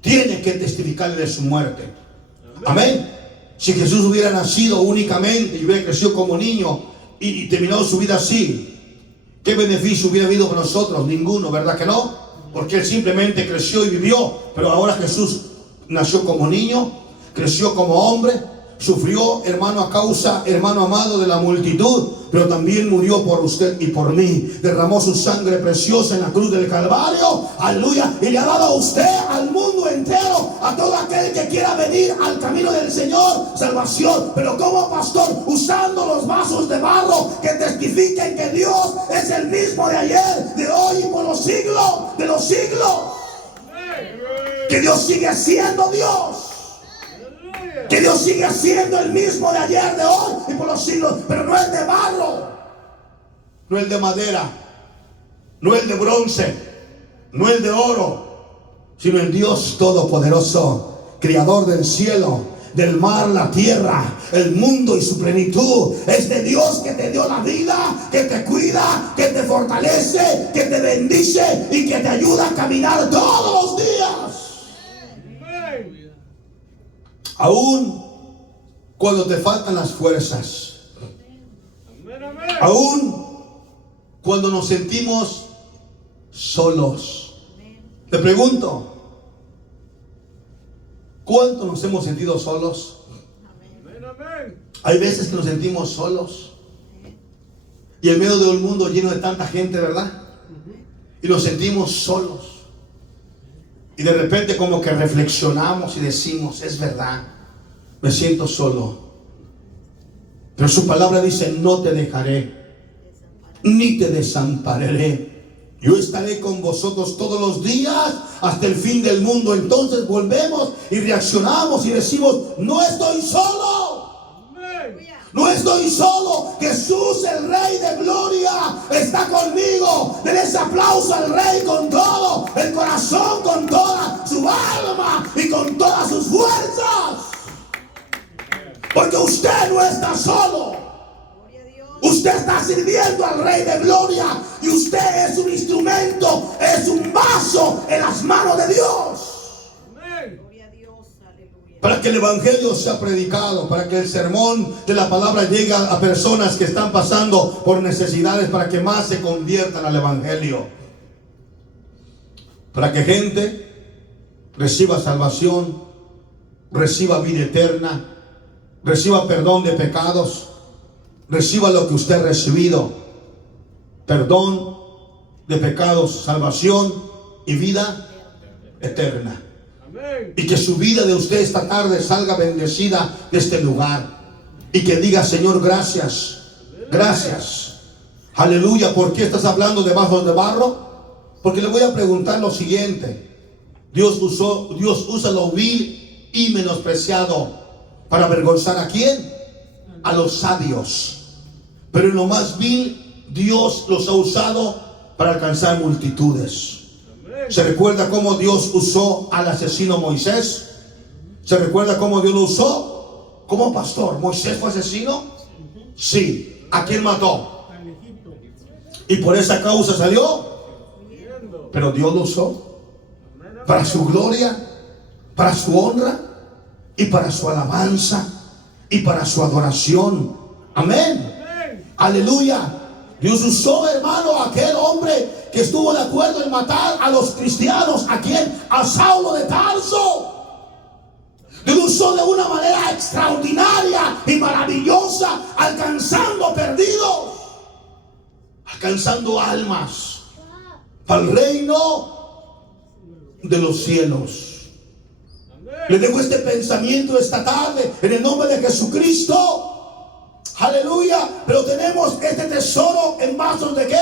Tiene que testificarle de su muerte. Amén. Si Jesús hubiera nacido únicamente y hubiera crecido como niño y terminado su vida así, ¿qué beneficio hubiera habido para nosotros? Ninguno, ¿verdad que no? Porque Él simplemente creció y vivió. Pero ahora Jesús nació como niño, creció como hombre, sufrió, hermano, a causa, hermano amado, de la multitud, pero también murió por usted y por mí. Derramó su sangre preciosa en la cruz del Calvario, aleluya, y le ha dado a usted, al mundo entero, a todo aquel que quiera venir al camino del Señor, salvación. Pero como pastor, usando los vasos de barro que testifiquen que Dios es el mismo de ayer, de hoy y por los siglos de los siglos. Que Dios sigue siendo Dios. Que Dios sigue siendo el mismo de ayer, de hoy y por los siglos. Pero no el de barro, no el de madera, no el de bronce, no el de oro, sino el Dios todopoderoso, creador del cielo, del mar, la tierra, el mundo y su plenitud. Este Dios que te dio la vida, que te cuida, que te fortalece, que te bendice y que te ayuda a caminar todos los días. Aún cuando te faltan las fuerzas, aún cuando nos sentimos solos. Te pregunto, ¿cuánto nos hemos sentido solos? Hay veces que nos sentimos solos y en medio de un mundo lleno de tanta gente, ¿verdad? Y nos sentimos solos. Y de repente como que reflexionamos y decimos, es verdad, me siento solo. Pero su palabra dice, no te dejaré, ni te desampararé. Yo estaré con vosotros todos los días hasta el fin del mundo. Entonces volvemos y reaccionamos y decimos, no estoy solo. No estoy solo. Jesús, el Rey de Gloria, está conmigo. Denle ese aplauso al Rey con todo el corazón, con toda su alma y con todas sus fuerzas. Porque usted no está solo. Usted está sirviendo al Rey de Gloria y usted es un instrumento, es un vaso en las manos de Dios. Para que el evangelio sea predicado, para que el sermón de la palabra llegue a personas que están pasando por necesidades, para que más se conviertan al evangelio, para que gente reciba salvación, reciba vida eterna, reciba perdón de pecados, reciba lo que usted ha recibido: perdón de pecados, salvación y vida eterna. Y que su vida de usted esta tarde salga bendecida de este lugar. Y que diga, Señor, gracias. Gracias. Aleluya. ¿Por qué estás hablando de vasos de barro? Porque le voy a preguntar lo siguiente. Dios usa lo vil y menospreciado para avergonzar ¿a quién? A los sabios. Pero en lo más vil, Dios los ha usado para alcanzar multitudes. ¿Se recuerda cómo Dios usó al asesino Moisés? ¿Se recuerda cómo Dios lo usó? Como pastor. ¿Moisés fue asesino? Sí. ¿A quién mató? Y por esa causa salió. Pero Dios lo usó para su gloria, para su honra y para su alabanza y para su adoración. Amén. Aleluya. Dios usó, hermano, a aquel hombre que estuvo de acuerdo en matar a los cristianos. ¿A quién? A Saulo de Tarso. Dios lo usó de una manera extraordinaria y maravillosa, alcanzando perdidos, alcanzando almas para el reino de los cielos. Le dejo este pensamiento esta tarde en el nombre de Jesucristo. Aleluya. Pero tenemos este tesoro en vasos ¿de qué?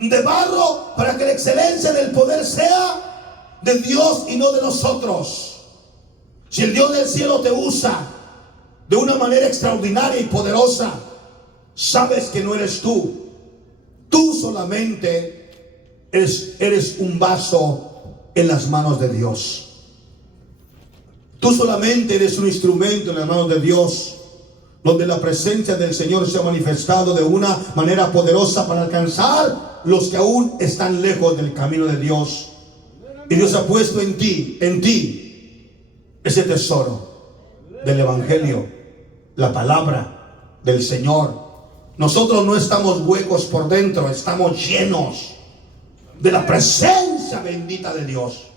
De barro, para que la excelencia del poder sea de Dios y no de nosotros. Si el Dios del cielo te usa de una manera extraordinaria y poderosa, sabes que no eres tú. Tú solamente eres un vaso en las manos de Dios. Tú solamente eres un instrumento en las manos de Dios, donde la presencia del Señor se ha manifestado de una manera poderosa para alcanzar los que aún están lejos del camino de Dios. Y Dios ha puesto en ti, ese tesoro del Evangelio, la palabra del Señor. Nosotros no estamos huecos por dentro, estamos llenos de la presencia bendita de Dios.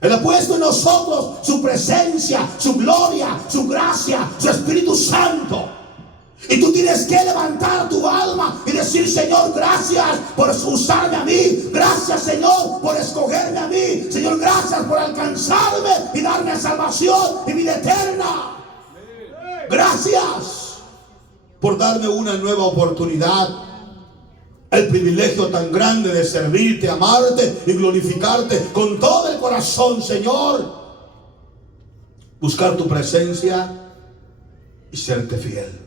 Él ha puesto en nosotros su presencia, su gloria, su gracia, su Espíritu Santo. Y tú tienes que levantar tu alma y decir: Señor, gracias por usarme a mí. Gracias, Señor, por escogerme a mí. Señor, gracias por alcanzarme y darme salvación y vida eterna. Gracias por darme una nueva oportunidad, el privilegio tan grande de servirte, amarte y glorificarte con todo el corazón, Señor. Buscar tu presencia y serte fiel.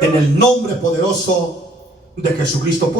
En el nombre poderoso de Jesucristo.